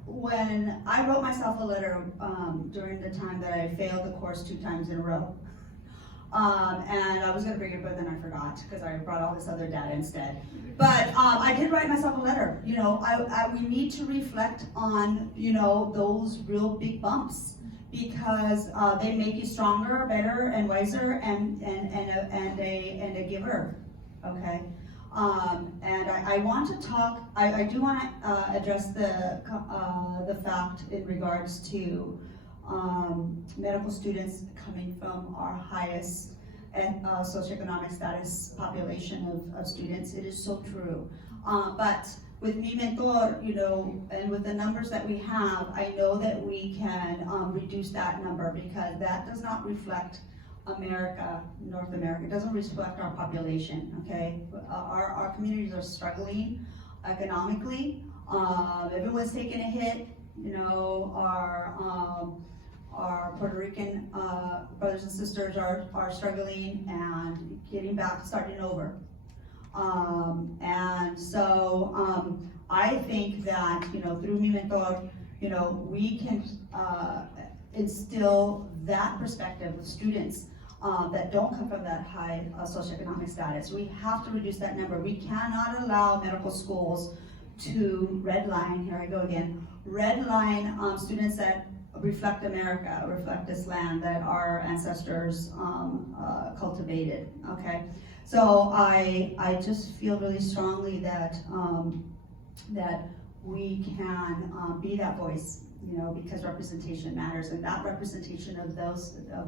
when I wrote myself a letter during the time that I failed the course 2 times in a row, and I was going to bring it, but then I forgot because I brought all this other data instead. But I did write myself a letter. We need to reflect on those real big bumps, because they make you stronger, better, and wiser, and a giver. Okay. And I want to talk. I do want to address the fact in regards to medical students coming from our highest socioeconomic status population of students. It is so true. But with Mi Mentor, and with the numbers that we have, I know that we can reduce that number, because that does not reflect America, North America. It doesn't reflect our population, okay? Our communities are struggling economically. Everyone's taking a hit. Our Puerto Rican brothers and sisters are struggling and getting back, starting over. And so I think that, through Mi Mentor, we can instill that perspective with students that don't come from that high socioeconomic status. We have to reduce that number. We cannot allow medical schools to redline, here I go again, redline students that reflect America, reflect this land that our ancestors cultivated, okay? So I just feel really strongly that, that we can be that voice, you know, because representation matters, and that representation of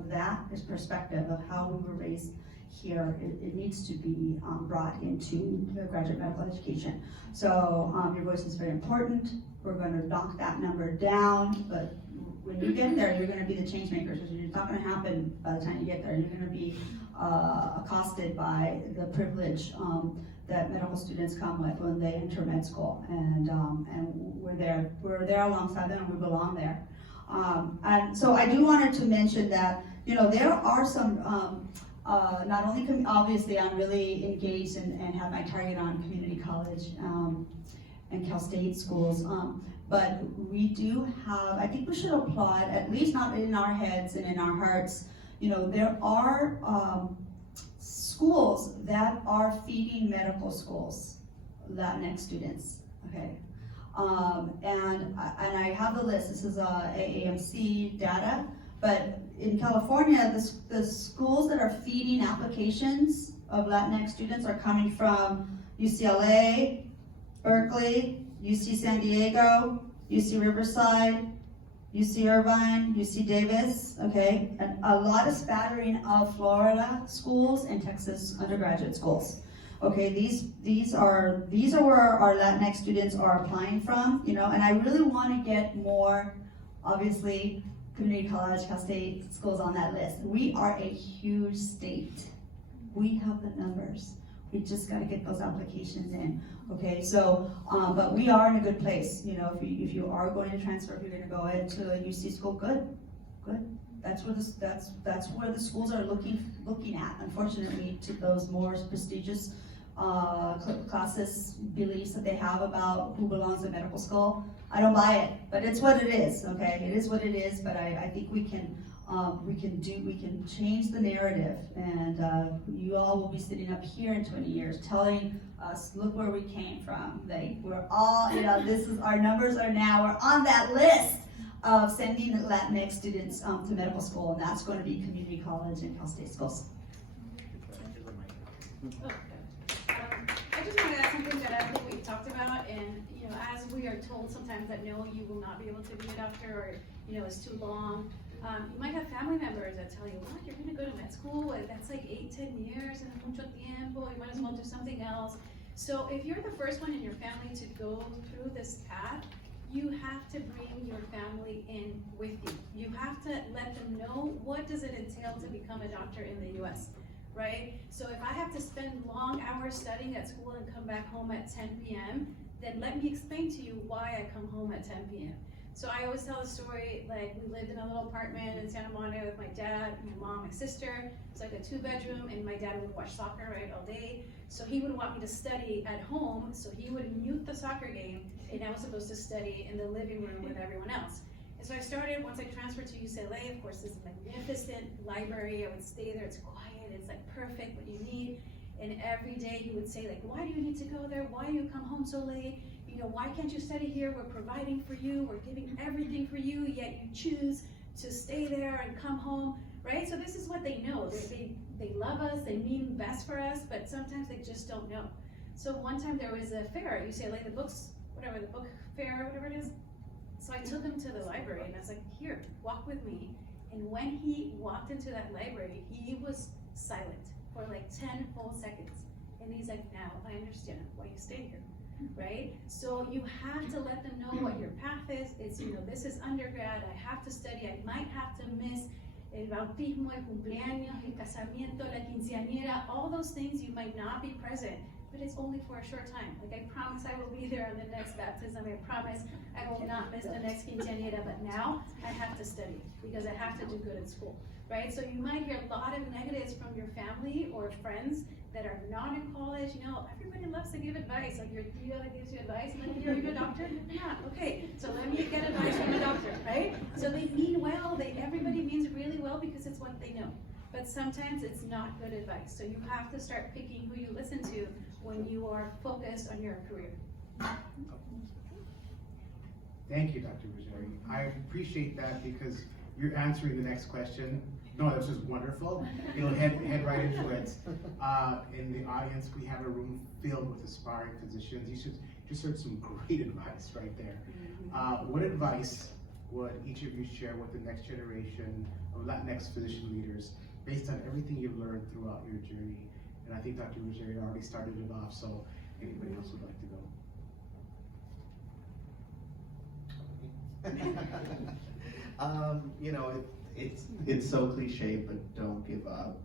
that is perspective of how we were raised here. It needs to be brought into the graduate medical education. So your voice is very important. We're going to knock that number down, but when you get there, you're going to be the change makers. It's not going to happen by the time you get there. You're going to be accosted by the privilege that medical students come with when they enter med school, and we're there alongside them, and we belong there. And so I do wanted to mention that, you know, there are some not only obviously I'm really engaged and have my target on community college and Cal State schools, but we do have, I think we should applaud, at least not in our heads and in our hearts, you know, there are schools that are feeding medical schools Latinx students, okay? And I have the list. This is AAMC data, but in California, the schools that are feeding applications of Latinx students are coming from UCLA, Berkeley, UC San Diego, UC Riverside, UC Irvine, UC Davis, okay? And a lot of spattering of Florida schools and Texas undergraduate schools. Okay, these are where our Latinx students are applying from, you know, and I really want to get more, obviously, community college, Cal State schools on that list. We are a huge state. We have the numbers. We just got to get those applications in. Okay, so, but we are in a good place. You know, if you are going to transfer, if you're going to go into a UC school, good. That's where the schools are looking at. Unfortunately, to those more prestigious classist beliefs that they have about who belongs in medical school. I don't buy it, but it's what it is. Okay, it is what it is. But I think we can change the narrative, and you all will be sitting up here in 20 years telling us, look where we came from. Like, we're all, you know, this is, our numbers are now, we're on that list of sending Latinx students to medical school, and that's going to be community college and Cal State schools. I just want to add something that I think we talked about, and you know, as we are told sometimes that no, you will not be able to be a doctor, or you know, it's too long. You might have family members that tell you, what, you're going to go to med school? That's like 8-10 years and mucho tiempo. You might as well do something else. So if you're the first one in your family to go through this path, you have to bring your family in with you. You have to let them know, what does it entail to become a doctor in the US, right? So if I have to spend long hours studying at school and come back home at 10 p.m., then let me explain to you why I come home at 10 p.m. So I always tell a story, like we lived in a little apartment in Santa Monica with my dad, my mom, my sister. It's like a 2-bedroom, and my dad would watch soccer, right, all day. So he would want me to study at home, so he would mute the soccer game, and I was supposed to study in the living room with everyone else. And so I started, once I transferred to UCLA, of course, this magnificent library. I would stay there, it's quiet, it's like perfect, what you need. And every day he would say, like, why do you need to go there? Why do you come home so late? You know, why can't you study here? We're providing for you, we're giving everything for you, yet you choose to stay there and come home, right? So this is what they know. They love us, they mean best for us, but sometimes they just don't know. So one time there was a fair at UCLA, the book fair, whatever it is. So I took him to the library and I was like, here, walk with me. And when he walked into that library, he was silent for like 10 full seconds. And he's like, now I understand why you stay here. Right? So you have to let them know what your path is. It's, you know, this is undergrad, I have to study, I might have to miss el bautismo, el cumpleaños, el casamiento, la quinceañera, all those things you might not be present, but it's only for a short time. Like, I promise I will be there on the next baptism, I promise I will not miss the next quinceañera, but now I have to study because I have to do good in school. Right? So you might hear a lot of negatives from your family or friends that are not in college. You know, everybody loves to give advice. Like, your tio that gives you advice, and then you're a doctor? Yeah, okay, so let me get advice from a doctor, right? So they mean well, everybody means really well because it's what they know. But sometimes it's not good advice. So you have to start picking who you listen to when you are focused on your career. Thank you, Dr. Ruggieri. I appreciate that because you're answering the next question. No, this is wonderful. You'll head right into it. In the audience, we have a room filled with aspiring physicians. You should just heard some great advice right there. What advice would each of you share with the next generation of Latinx physician leaders based on everything you've learned throughout your journey? And I think Dr. Ruggieri already started it off, so anybody else would like to go? You know, it's so cliche, but don't give up.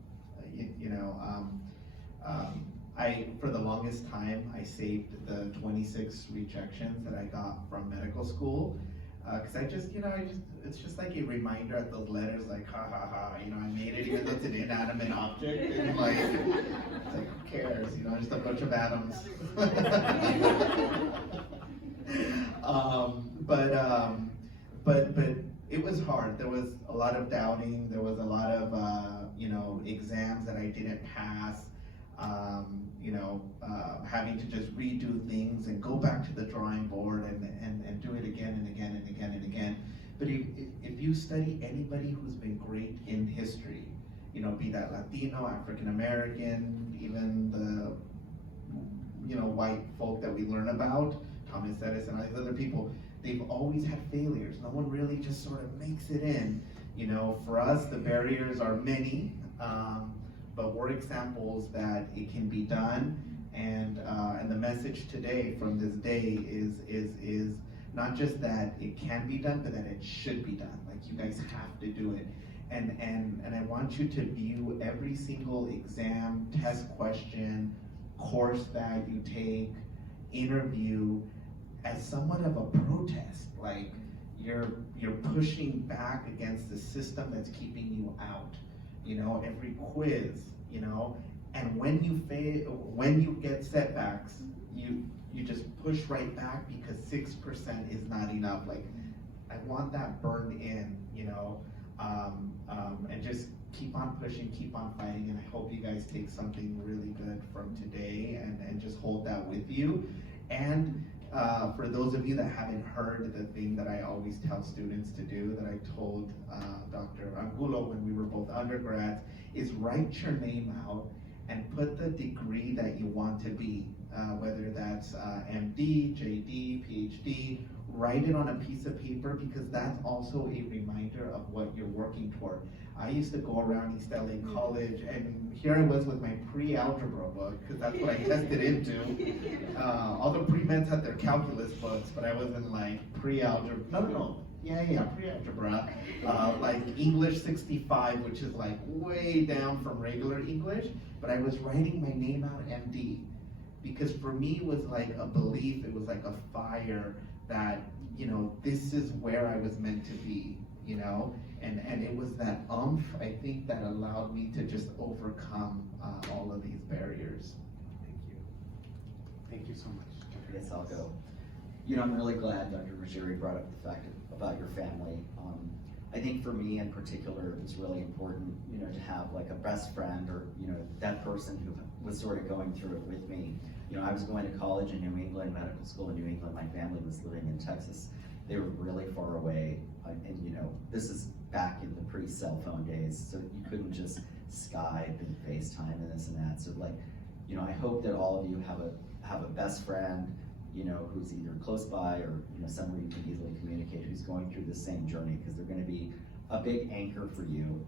For the longest time, I saved the 26 rejections that I got from medical school, because it's just like a reminder at those letters, like, ha ha ha, I made it even though it's an inanimate object, and like, it's like, who cares, just a bunch of atoms. But it was hard. There was a lot of doubting. There was a lot of, exams that I didn't pass. Having to just redo things and go back to the drawing board and do it again and again and again and again. But if you study anybody who's been great in history, be that Latino, African American, even the, white folk that we learn about, Thomas Edison, all these other people, they've always had failures. No one really just sort of makes it in. For us, the barriers are many, but we're examples that it can be done. And the message today from this day is not just that it can be done, but that it should be done. Like, you guys have to do it. And I want you to view every single exam, test question, course that you take, interview, as somewhat of a protest. Like, you're pushing back against the system that's keeping you out. Every quiz, and when you fail, when you get setbacks, you just push right back because 6% is not enough. Like, I want that burned in, and just keep on pushing, keep on fighting, and I hope you guys take something really good from today and just hold that with you. And for those of you that haven't heard the thing that I always tell students to do, that I told Dr. Angulo when we were both undergrads, is write your name out and put the degree that you want to be, whether that's MD, JD, PhD, write it on a piece of paper, because that's also a reminder of what you're working toward. I used to go around East LA College, and here I was with my pre-algebra book, because that's what I tested into. All the pre-meds had their calculus books, but I wasn't like pre-algebra. Pre-algebra. Like English 65, which is like way down from regular English, but I was writing my name out MD, because for me it was like a belief, it was like a fire that, this is where I was meant to be, and it was that I think, that allowed me to just overcome all of these barriers. Thank you. Thank you so much. I guess I'll go. I'm really glad Dr. Ruggieri brought up the fact about your family. I think for me in particular, it was really important, to have like a best friend, or, that person who was sort of going through it with me. I was going to college in New England, medical school in New England. My family was living in Texas. They were really far away. And this is back in the pre-cell phone days, so you couldn't just Skype and FaceTime and this and that. So like, I hope that all of you have a best friend, who's either close by or, somewhere you can easily communicate, who's going through the same journey, because they're going to be a big anchor for you.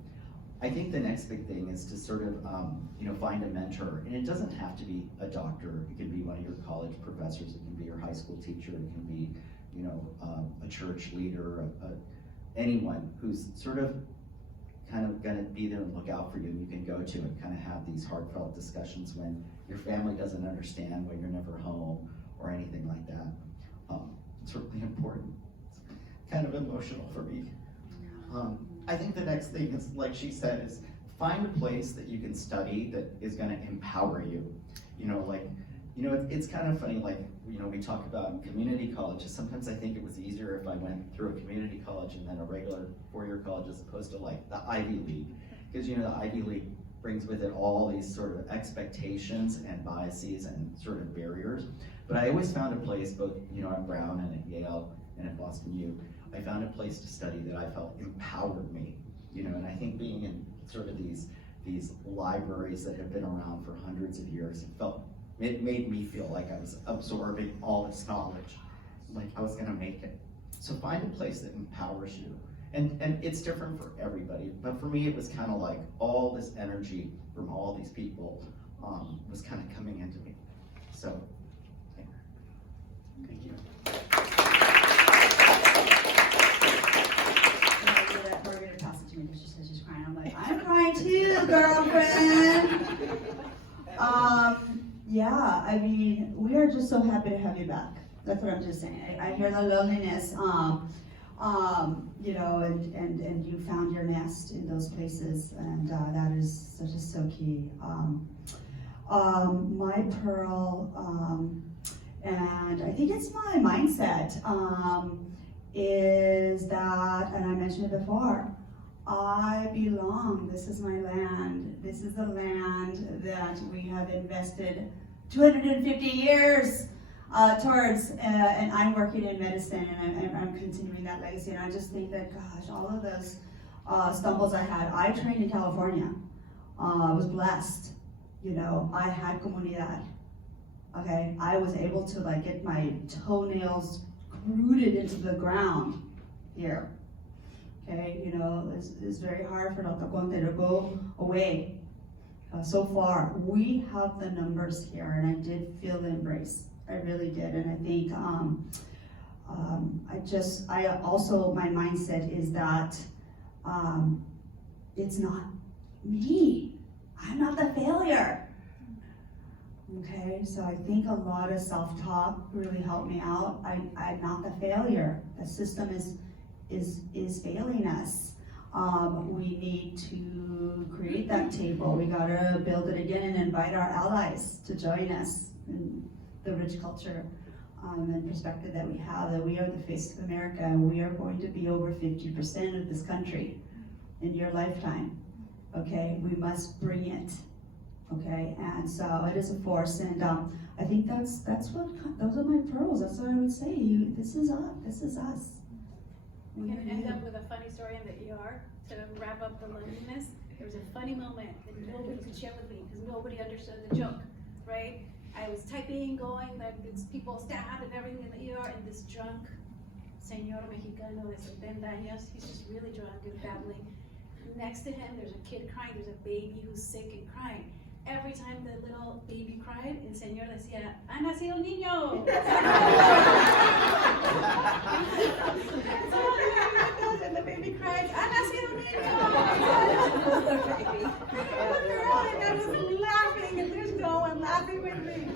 I think the next big thing is to sort of, find a mentor. And it doesn't have to be a doctor. It can be one of your college professors. It can be your high school teacher. It can be, a church leader, anyone who's sort of kind of going to be there and look out for you, and you can go to and kind of have these heartfelt discussions when your family doesn't understand, when you're never home, or anything like that. It's really important. It's kind of emotional for me. I think the next thing is, like she said, is find a place that you can study that is going to empower you. It's kind of funny, like, we talk about community colleges. Sometimes I think it was easier if I went through a community college and then a regular four-year college, as opposed to like the Ivy League. Because, the Ivy League brings with it all these sort of expectations and biases and sort of barriers. But I always found a place, both, at Brown and at Yale and at Boston U, I found a place to study that I felt empowered me, and I think being in sort of these libraries that have been around for hundreds of years, it made me feel like I was absorbing all this knowledge, like I was gonna make it. So find a place that empowers you. And it's different for everybody, but for me, it was kind of like all this energy from all these people was kind of coming into me. So, thank you. We're gonna pass it to me because she says she's crying. I'm like, I'm crying too, girlfriend. Yeah, I mean, we are just so happy to have you back. That's what I'm just saying. I hear the loneliness, and you found your nest in those places, and that is just so key. My pearl, and I think it's my mindset, is that, and I mentioned it before, I belong. This is my land. This is the land that we have invested 250 years towards, and I'm working in medicine, and I'm continuing that legacy. And I just think that, gosh, all of those stumbles I had. I trained in California. I was blessed. I had comunidad. Okay, I was able to get my toenails rooted into the ground here. Okay, it's very hard for Dr. Conte to go away so far. We have the numbers here, and I did feel the embrace. I really did, and I think my mindset is that it's not me. I'm not the failure. Okay, so I think a lot of self-talk really helped me out. I'm not the failure. The system is failing us. We need to create that table. We gotta build it again and invite our allies to join us in the rich culture and perspective that we have, that we are the face of America, and we are going to be over 50% of this country in your lifetime. Okay, we must bring it. Okay, and so it is a force, and I think those are my pearls. That's what I would say. This is us. This is us. I'm gonna end up with a funny story in the ER to wrap up the loneliness. There was a funny moment that nobody could share with me because nobody understood the joke, right? I was typing, going, these people stand and everything in the ER, and this drunk señor mexicano de 70 años, he's just really drunk and babbling. Next to him, there's a kid crying, there's a baby who's sick and crying. Every time the little baby cried, el señor decía, "Ha nacido un niño!" And the baby cried, "Ha nacido un niño!" And I was laughing, and there's no one laughing with me.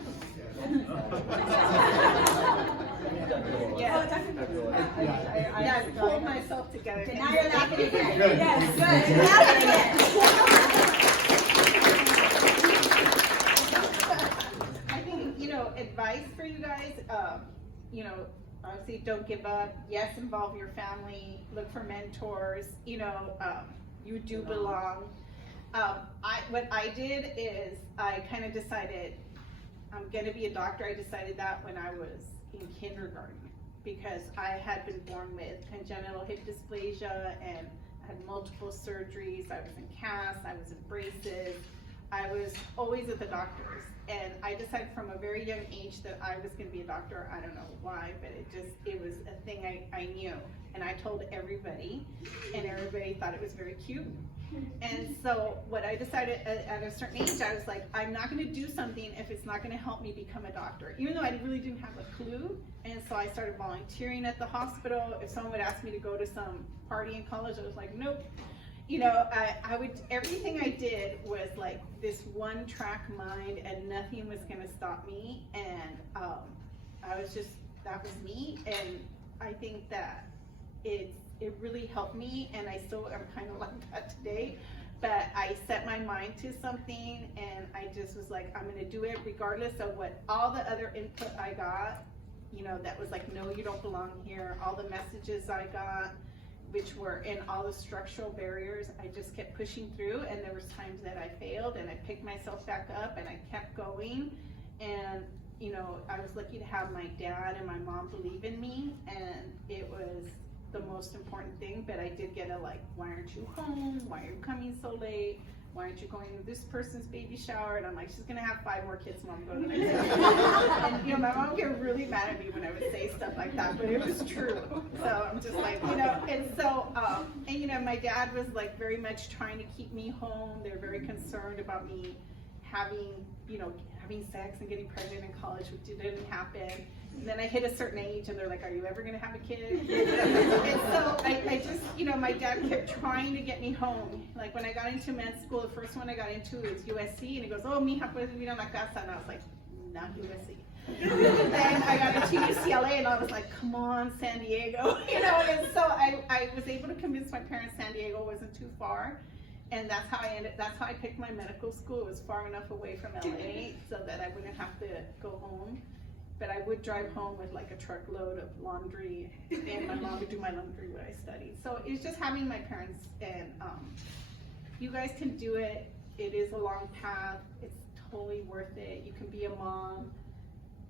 I pulled myself together. Okay, now you're laughing again. Good. Yes, good. You're laughing again. I think, advice for you guys, obviously don't give up. Yes, involve your family, look for mentors, you do belong. What I did is I kind of decided I'm gonna be a doctor. I decided that when I was in kindergarten because I had been born with congenital hip dysplasia and had multiple surgeries. I was in casts, I was in braces. I was always at the doctor's, and I decided from a very young age that I was going to be a doctor. I don't know why, but it was a thing I knew, and I told everybody, and everybody thought it was very cute. And so what I decided at a certain age, I was like, I'm not going to do something if it's not going to help me become a doctor, even though I really didn't have a clue. And so I started volunteering at the hospital. If someone would ask me to go to some party in college, I was like, nope. I would, everything I did was like this one track mind, and nothing was gonna stop me. And I was just, that was me. And I think that it really helped me, and I still am kind of like that today. But I set my mind to something, and I just was like, I'm gonna do it regardless of what all the other input I got, that was like, no, you don't belong here. All the messages I got, which were in all the structural barriers, I just kept pushing through, and there was times that I failed, and I picked myself back up, and I kept going, and you know, I was lucky to have my dad and my mom believe in me, and it was the most important thing. But I did get a like, why aren't you home? Why are you coming so late? Why aren't you going to this person's baby shower? And I'm like, she's gonna have 5 more kids, Mom, go to the next one. And you know, my mom would get really mad at me when I would say stuff like that, but it was true. So I'm just like, you know, and so, and you know, my dad was like very much trying to keep me home. They're very concerned about me having, you know, having sex and getting pregnant in college, which didn't happen. And then I hit a certain age and they're like, are you ever gonna have a kid? And so I just, you know, my dad kept trying to get me home. Like when I got into med school, the first one I got into was USC, and he goes, oh, mija, puedes vivir en la casa. And I was like, not USC. And then I got into UCLA and I was like, come on, San Diego. You know, and so I was able to convince my parents San Diego wasn't too far. And that's how I picked my medical school. It was far enough away from LA so that I wouldn't have to go home. But I would drive home with like a truckload of laundry, and my mom would do my laundry when I studied. So it's just having my parents, and you guys can do it. It is a long path. It's totally worth it. You can be a mom.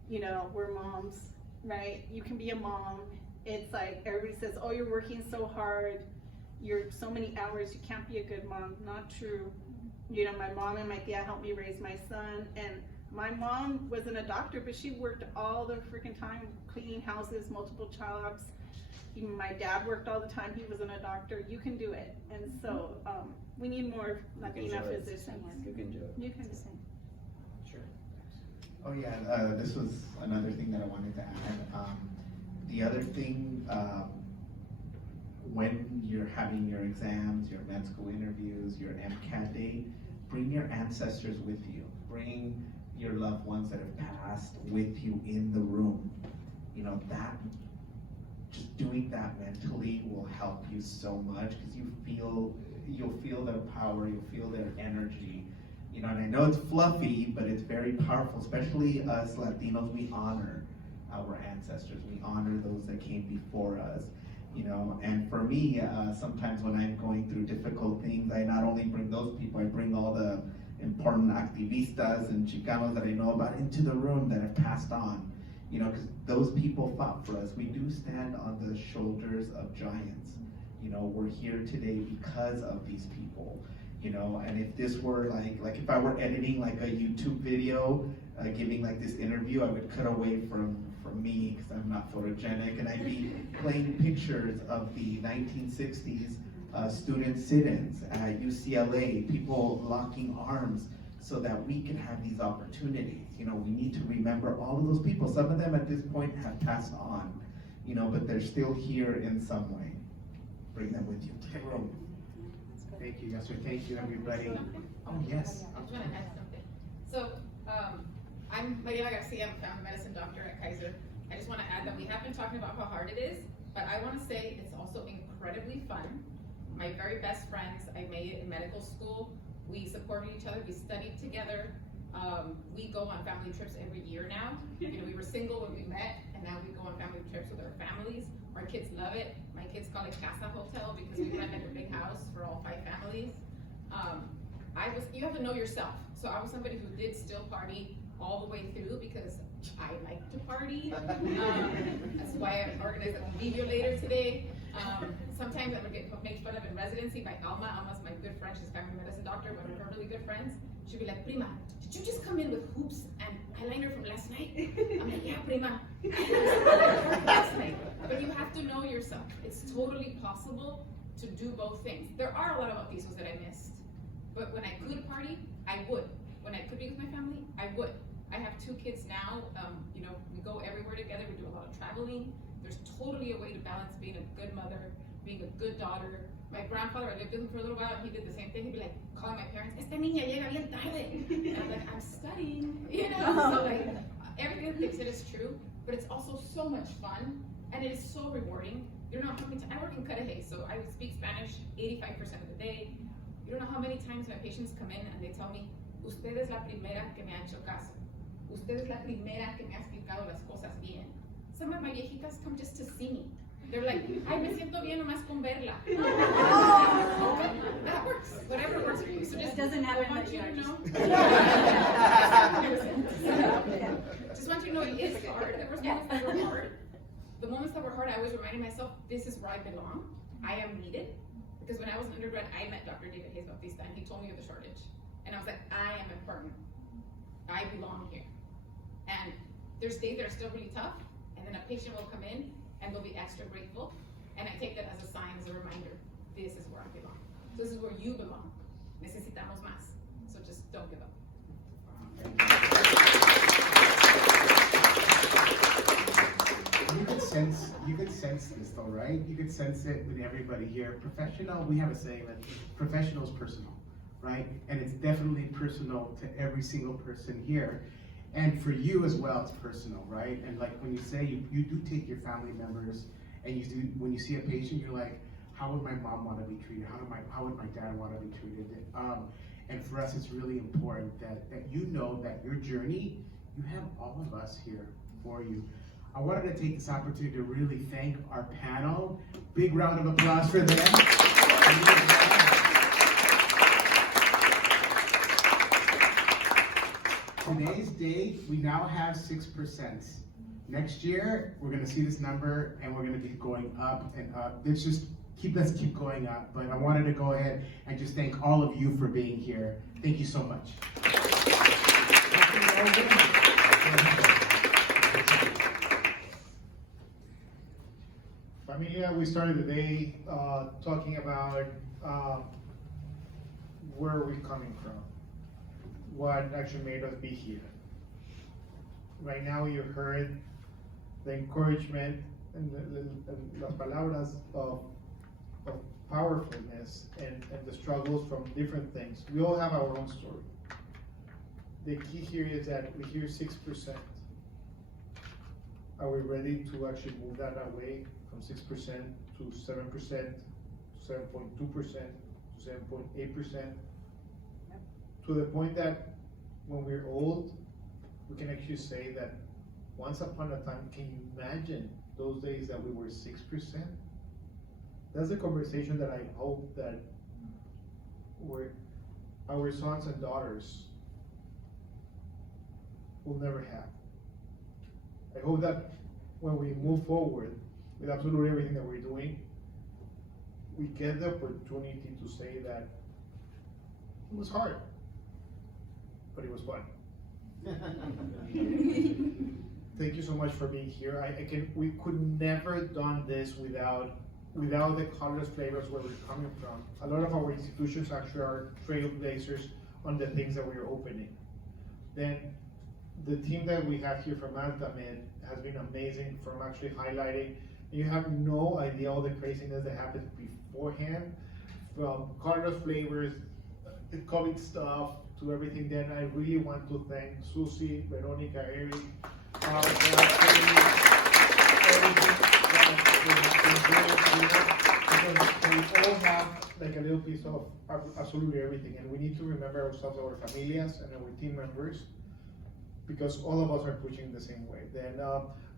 You know, we're moms, right? You can be a mom. It's like everybody says, oh, you're working so hard. You're so many hours. You can't be a good mom. Not true. You know, my mom and my tia helped me raise my son, and my mom wasn't a doctor, but she worked all the freaking time, cleaning houses, multiple jobs. Even my dad worked all the time. He wasn't a doctor. You can do it. And so we need more Latina physicians. You can do it. You can do it. Sure. Oh yeah, this was another thing that I wanted to add. The other thing, when you're having your exams, your med school interviews, your MCAT day, bring your ancestors with you. Bring your loved ones that have passed with you in the room. You know, that, just doing that mentally will help you so much, because you'll feel their power, you'll feel their energy. You know, and I know it's fluffy, but it's very powerful, especially us Latinos. We honor our ancestors. We honor those that came before us. You know, and for me, sometimes when I'm going through difficult things, I not only bring those people, I bring all the important activistas and Chicanos that I know about into the room that have passed on. You know, because those people fought for us. We do stand on the shoulders of giants. You know, we're here today because of these people. You know, and if this were like if I were editing like a YouTube video, giving like this interview, I would cut away from me because I'm not photogenic, and I'd be playing pictures of the 1960s student sit-ins at UCLA, people locking arms so that we can have these opportunities. You know, we need to remember all of those people. Some of them at this point have passed on, you know, but they're still here in some way. Bring them with you. Thank you, yes sir. Thank you, everybody. Oh, yes. I was gonna add something. So, I'm Mariela Garcia, I'm a family medicine doctor at Kaiser. I just wanna add that we have been talking about how hard it is, but I wanna say it's also incredibly fun. My very best friends I made in medical school. We supported each other, we studied together. We go on family trips every year now. You know, we were single when we met, and now we go on family trips with our families. Our kids love it. My kids call it Casa Hotel because we rent like a big house for all 5 families. You have to know yourself. So I was somebody who did still party all the way through because I like to party. That's why I organized a video later today. Sometimes I would get made fun of in residency by Alma. Alma's my good friend, she's a family medicine doctor, one of her really good friends. She'd be like, Prima, did you just come in with hoops and eyeliner from last night? I'm like, yeah, Prima. Last night. But you have to know yourself. It's totally possible to do both things. There are a lot of bautizos that I missed. But when I could party, I would. When I could be with my family, I would. I have 2 kids now. You know, we go everywhere together. We do a lot of traveling. There's totally a way to balance being a good mother, being a good daughter. My grandfather, I lived with him for a little while, and he did the same thing. He'd be like, calling my parents, esta niña llega bien tarde. And I'm like, I'm studying, you know? So like, everything that they said is true, but it's also so much fun, and it is so rewarding. You don't know how many times, I work in Cudahy, so I speak Spanish 85% of the day. You don't know how many times my patients come in and they tell me, usted es la primera que me ha hecho caso. Usted es la primera que me ha explicado las cosas bien. Some of my viejitas come just to see me. They're like, ay, me siento bien nomás con verla. That works. Whatever works for you. So just doesn't happen, want but you you to are know. Just want no, it is hard. There was moments that were hard. The moments that were hard, I was reminding myself, this is where I belong. I am needed. Because when I was an undergrad, I met Dr. David Hayes Bautista, and he told me of the shortage. And I was like, I am important. I belong here. And there's days that are still really tough, and then a patient will come in, and they'll be extra grateful. And I take that as a sign, as a reminder, this is where I belong. This is where you belong. Necesitamos más. So just don't give up. You could sense this though, right? You could sense it with everybody here. Professional, we have a saying that professional is personal, right? And it's definitely personal to every single person here. And for you as well, it's personal, right? And like when you say you do take your family members, and you do, when you see a patient, you're like, how would my mom want to be treated? How would my dad want to be treated? And for us, it's really important that you know that your journey, you have all of us here for you. I wanted to take this opportunity to really thank our panel. Big round of applause for them. Today's date, we now have 6%. Next year, we're gonna see this number and we're gonna be going up and up. Let's keep going up. But I wanted to go ahead and just thank all of you for being here. Thank you so much. Familia, we started the day talking about where we're coming from, what actually made us be here. Right now you heard the encouragement and las palabras of powerfulness and the struggles from different things. We all have our own story. The key here is that we hear 6%. Are we ready to actually move that away from 6% to 7%, to 7.2%, to 7.8%? To the point that when we're old, we can actually say that once upon a time, can you imagine those days that we were 6%? That's a conversation that I hope that our sons and daughters will never have. I hope that when we move forward with absolutely everything that we're doing, we get the opportunity to say that it was hard, but it was fun. Thank you so much for being here. We could never done this without the colorless flavors where we're coming from. A lot of our institutions actually are trailblazers on the things that we're opening. Then the team that we have here from Altamed has been amazing from actually highlighting. You have no idea all the craziness that happened beforehand, from colorless flavors, the COVID stuff, to everything. Then I really want to thank Susie, Veronica, Eric, for everything because we all have like a little piece of absolutely everything, and we need to remember ourselves, our familias, and our team members, because all of us are pushing the same way. Then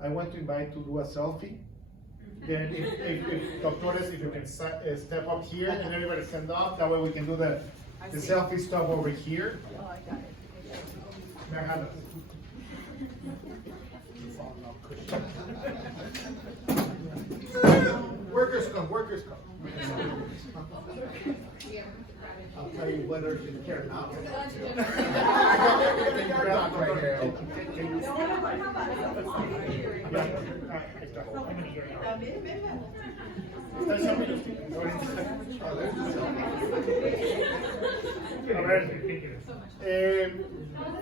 I want to invite to do a selfie. Then if doctores, if you can step up here and everybody stand up, that way we can do the selfie stuff over here. Oh, I got it. Merhaba. Workers come, workers come. I'll tell you what urgent care now.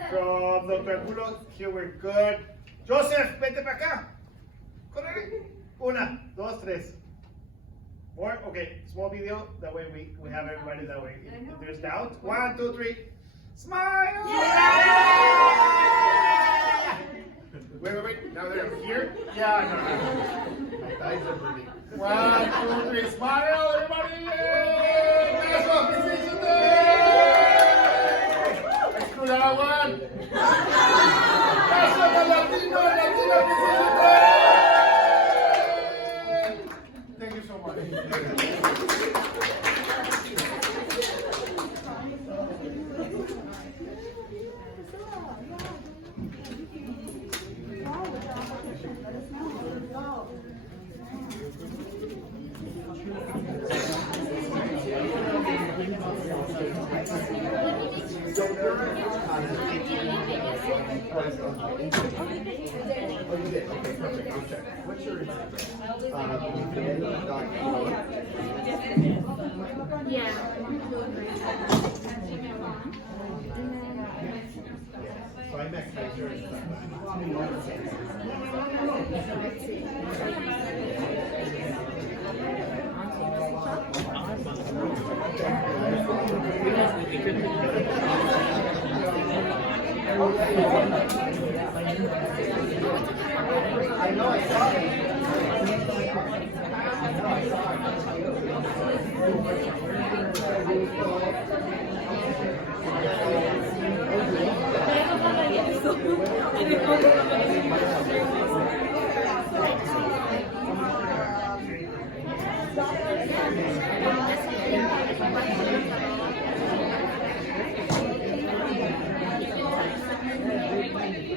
From Dr. Angulo, here we're good. Joseph, vete para acá. Corre. 1, 2, 3. More? Okay, small video. That way we have everybody that way. If there's doubt. 1, 2, 3. Smile! Yeah! Wait. Now they're here? Yeah, no. My thighs are burning. 1, 2, 3. Smile, everybody! That's all. I screwed that one. That's all, Latino. Thank you so much. Oh, you did? Okay, perfect. I'll check. What's your email address? So I met Kaiser and I know I saw it.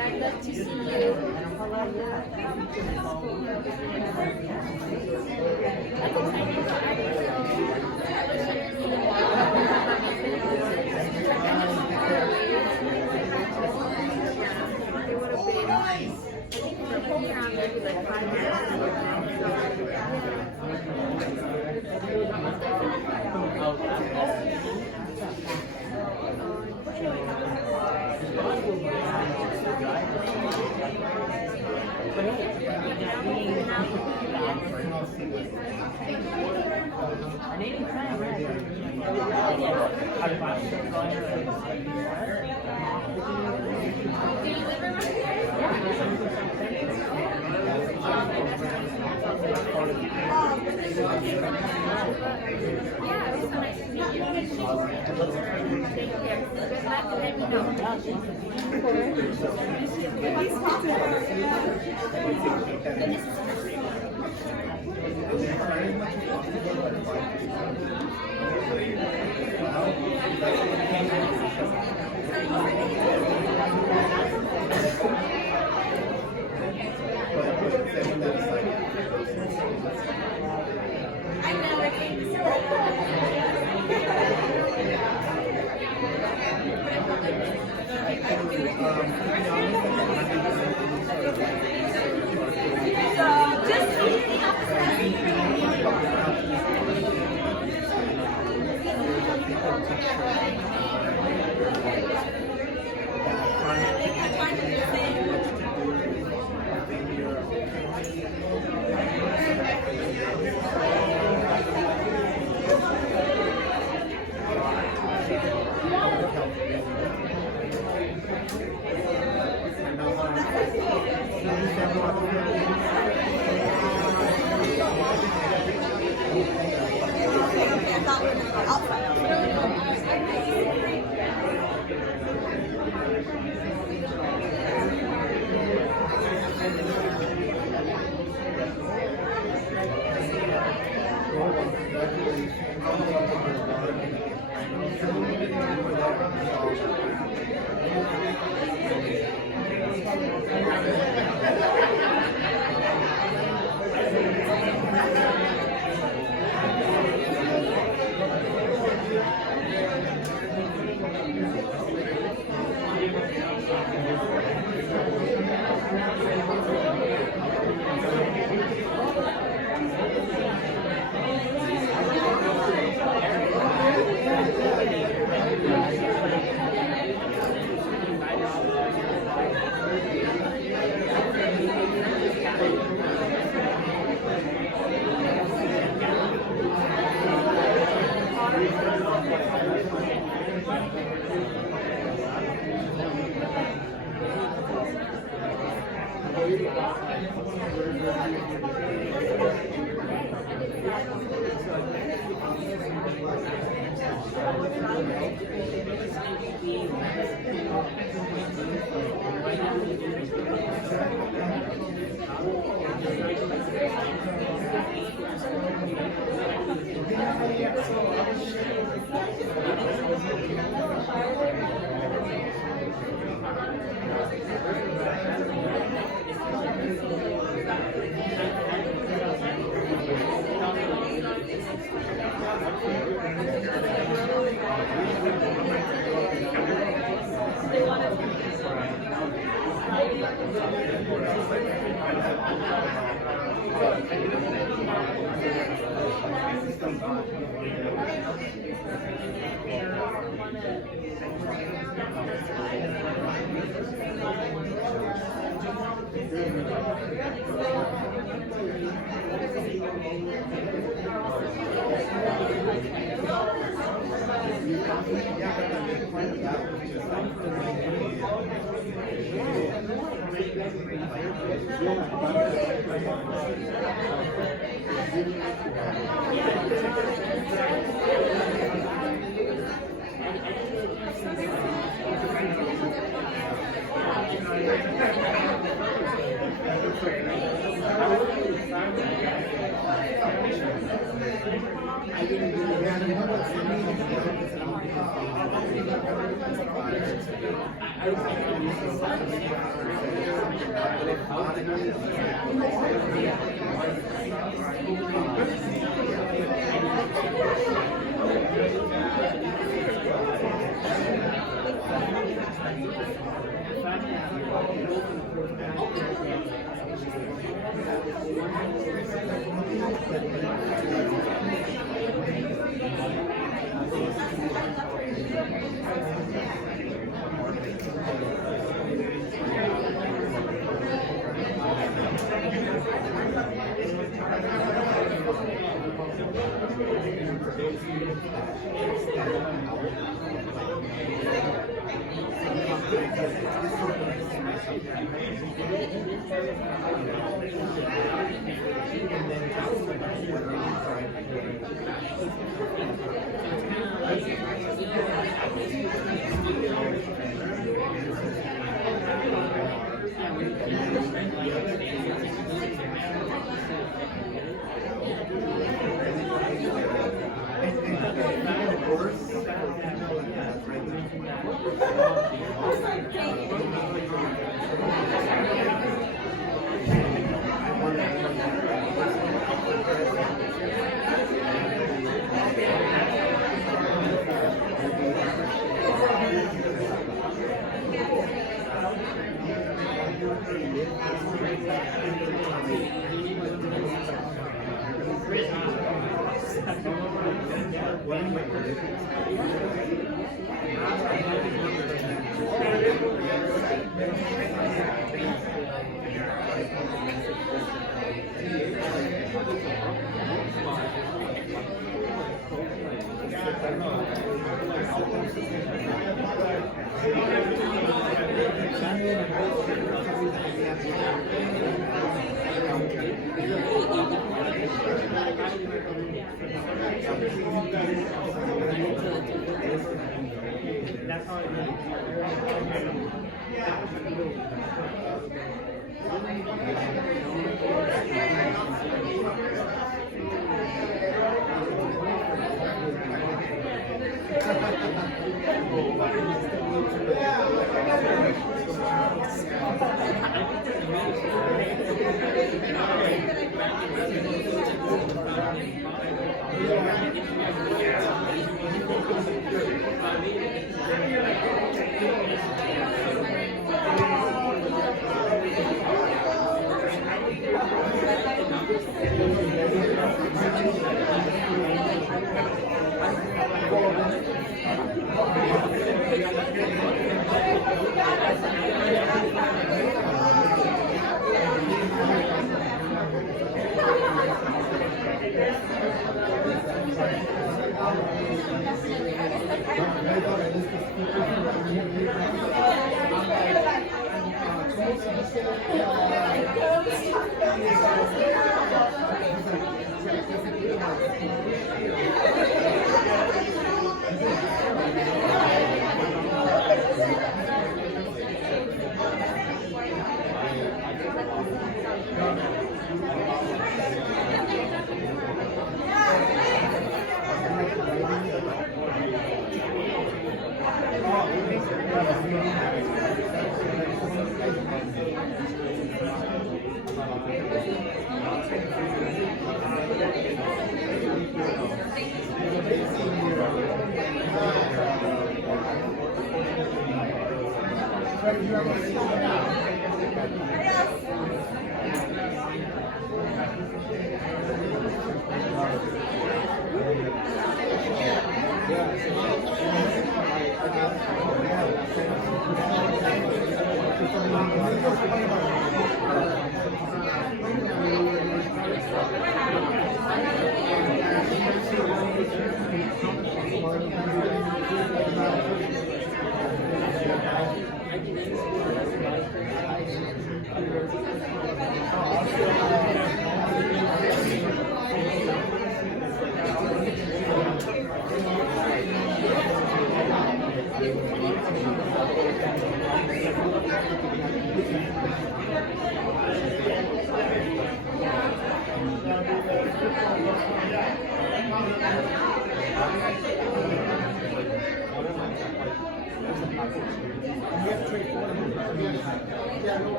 I'd love to see you.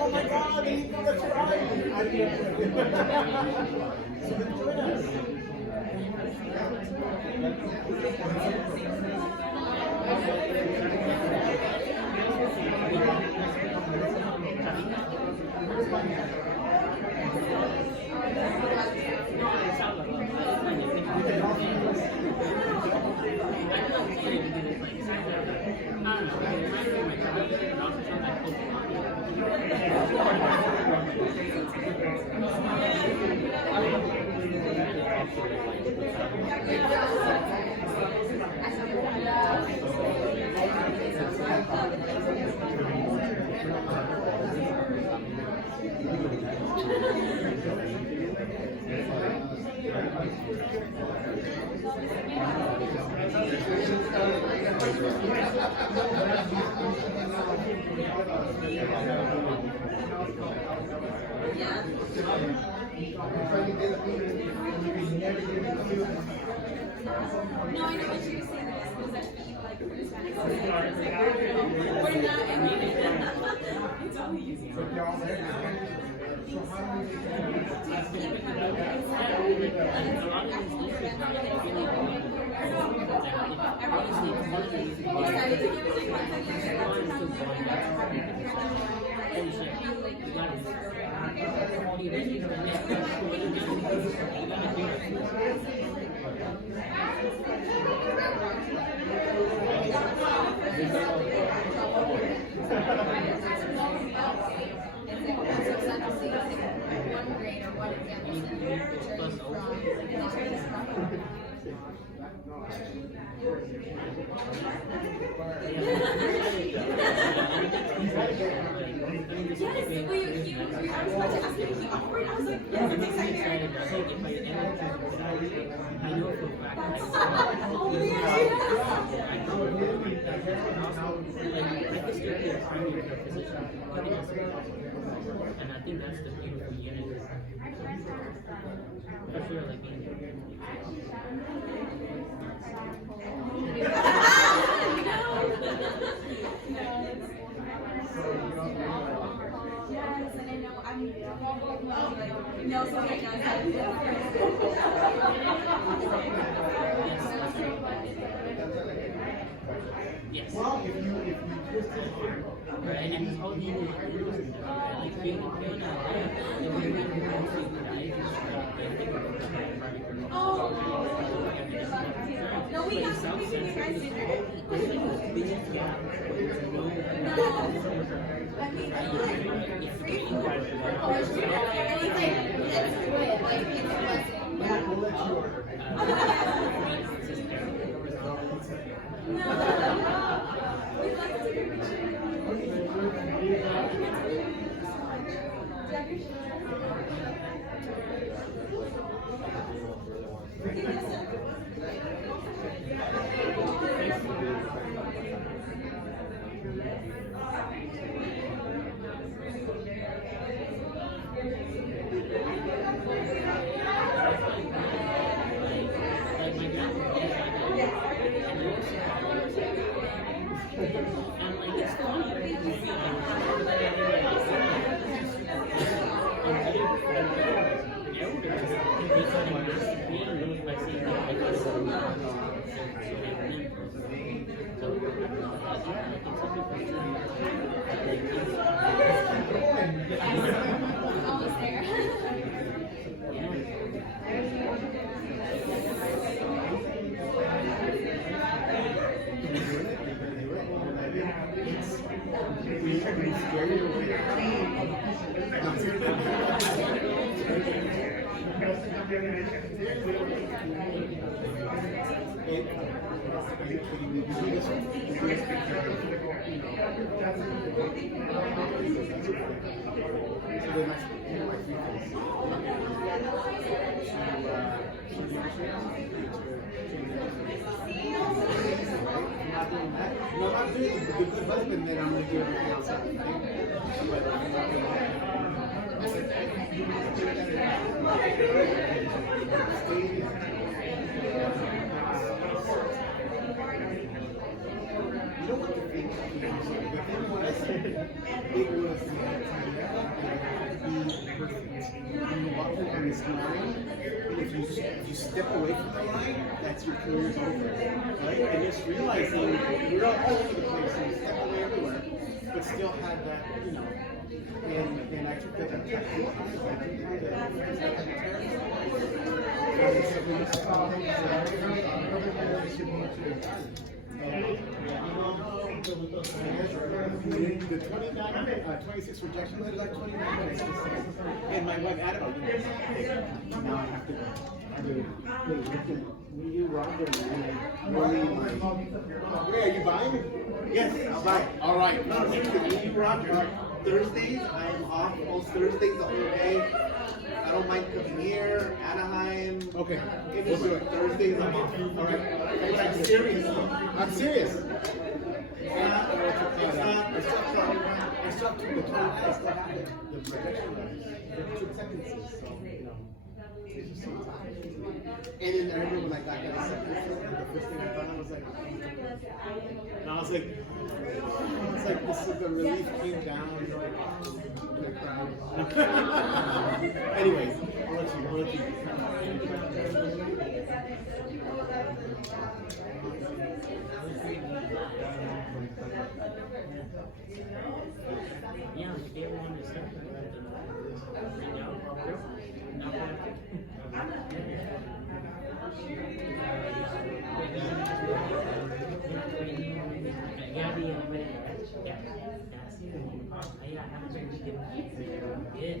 Oh my God, they need to No, I know what you're saying. This was actually like for Hispanic we're not. It's only easy. And I think that's the beautiful unity. I feel like Yes, and I know I'm no, so I know how to do yes. Well, if you twist it hard, right, and how do you like feeling no, we got some guys in there. I mean, like, free food for poetry. Anything, let's do it. Like, it's a blessing. We'll let you order. No. We'd like to take a almost there. No, I'm doing the good husband, then I'm gonna do everything else. and it's line, and if you step away from the line, that's your career's over, right? And just realizing we're all over the place and step away everywhere, but still had that, you know. And I took that and kept it. The 26 rejections, I like 29 minutes. And my wife Adam, now I have to do you, Roger, where are you buying? Yes, I'll buy it. All right. No, you, Roger. Thursdays, I'm off most Thursdays the whole day. I don't mind coming here, Anaheim. Okay. Anywhere. Thursdays, I'm off. All right. I'm serious. I'm serious. I still have the projection the 2 sentences, so, you know. And then I remember when I got that the first thing I thought, I was like, it's like this is the relief came down, you know, anyways, I'll let you. Yeah, they want to start bring out yeah,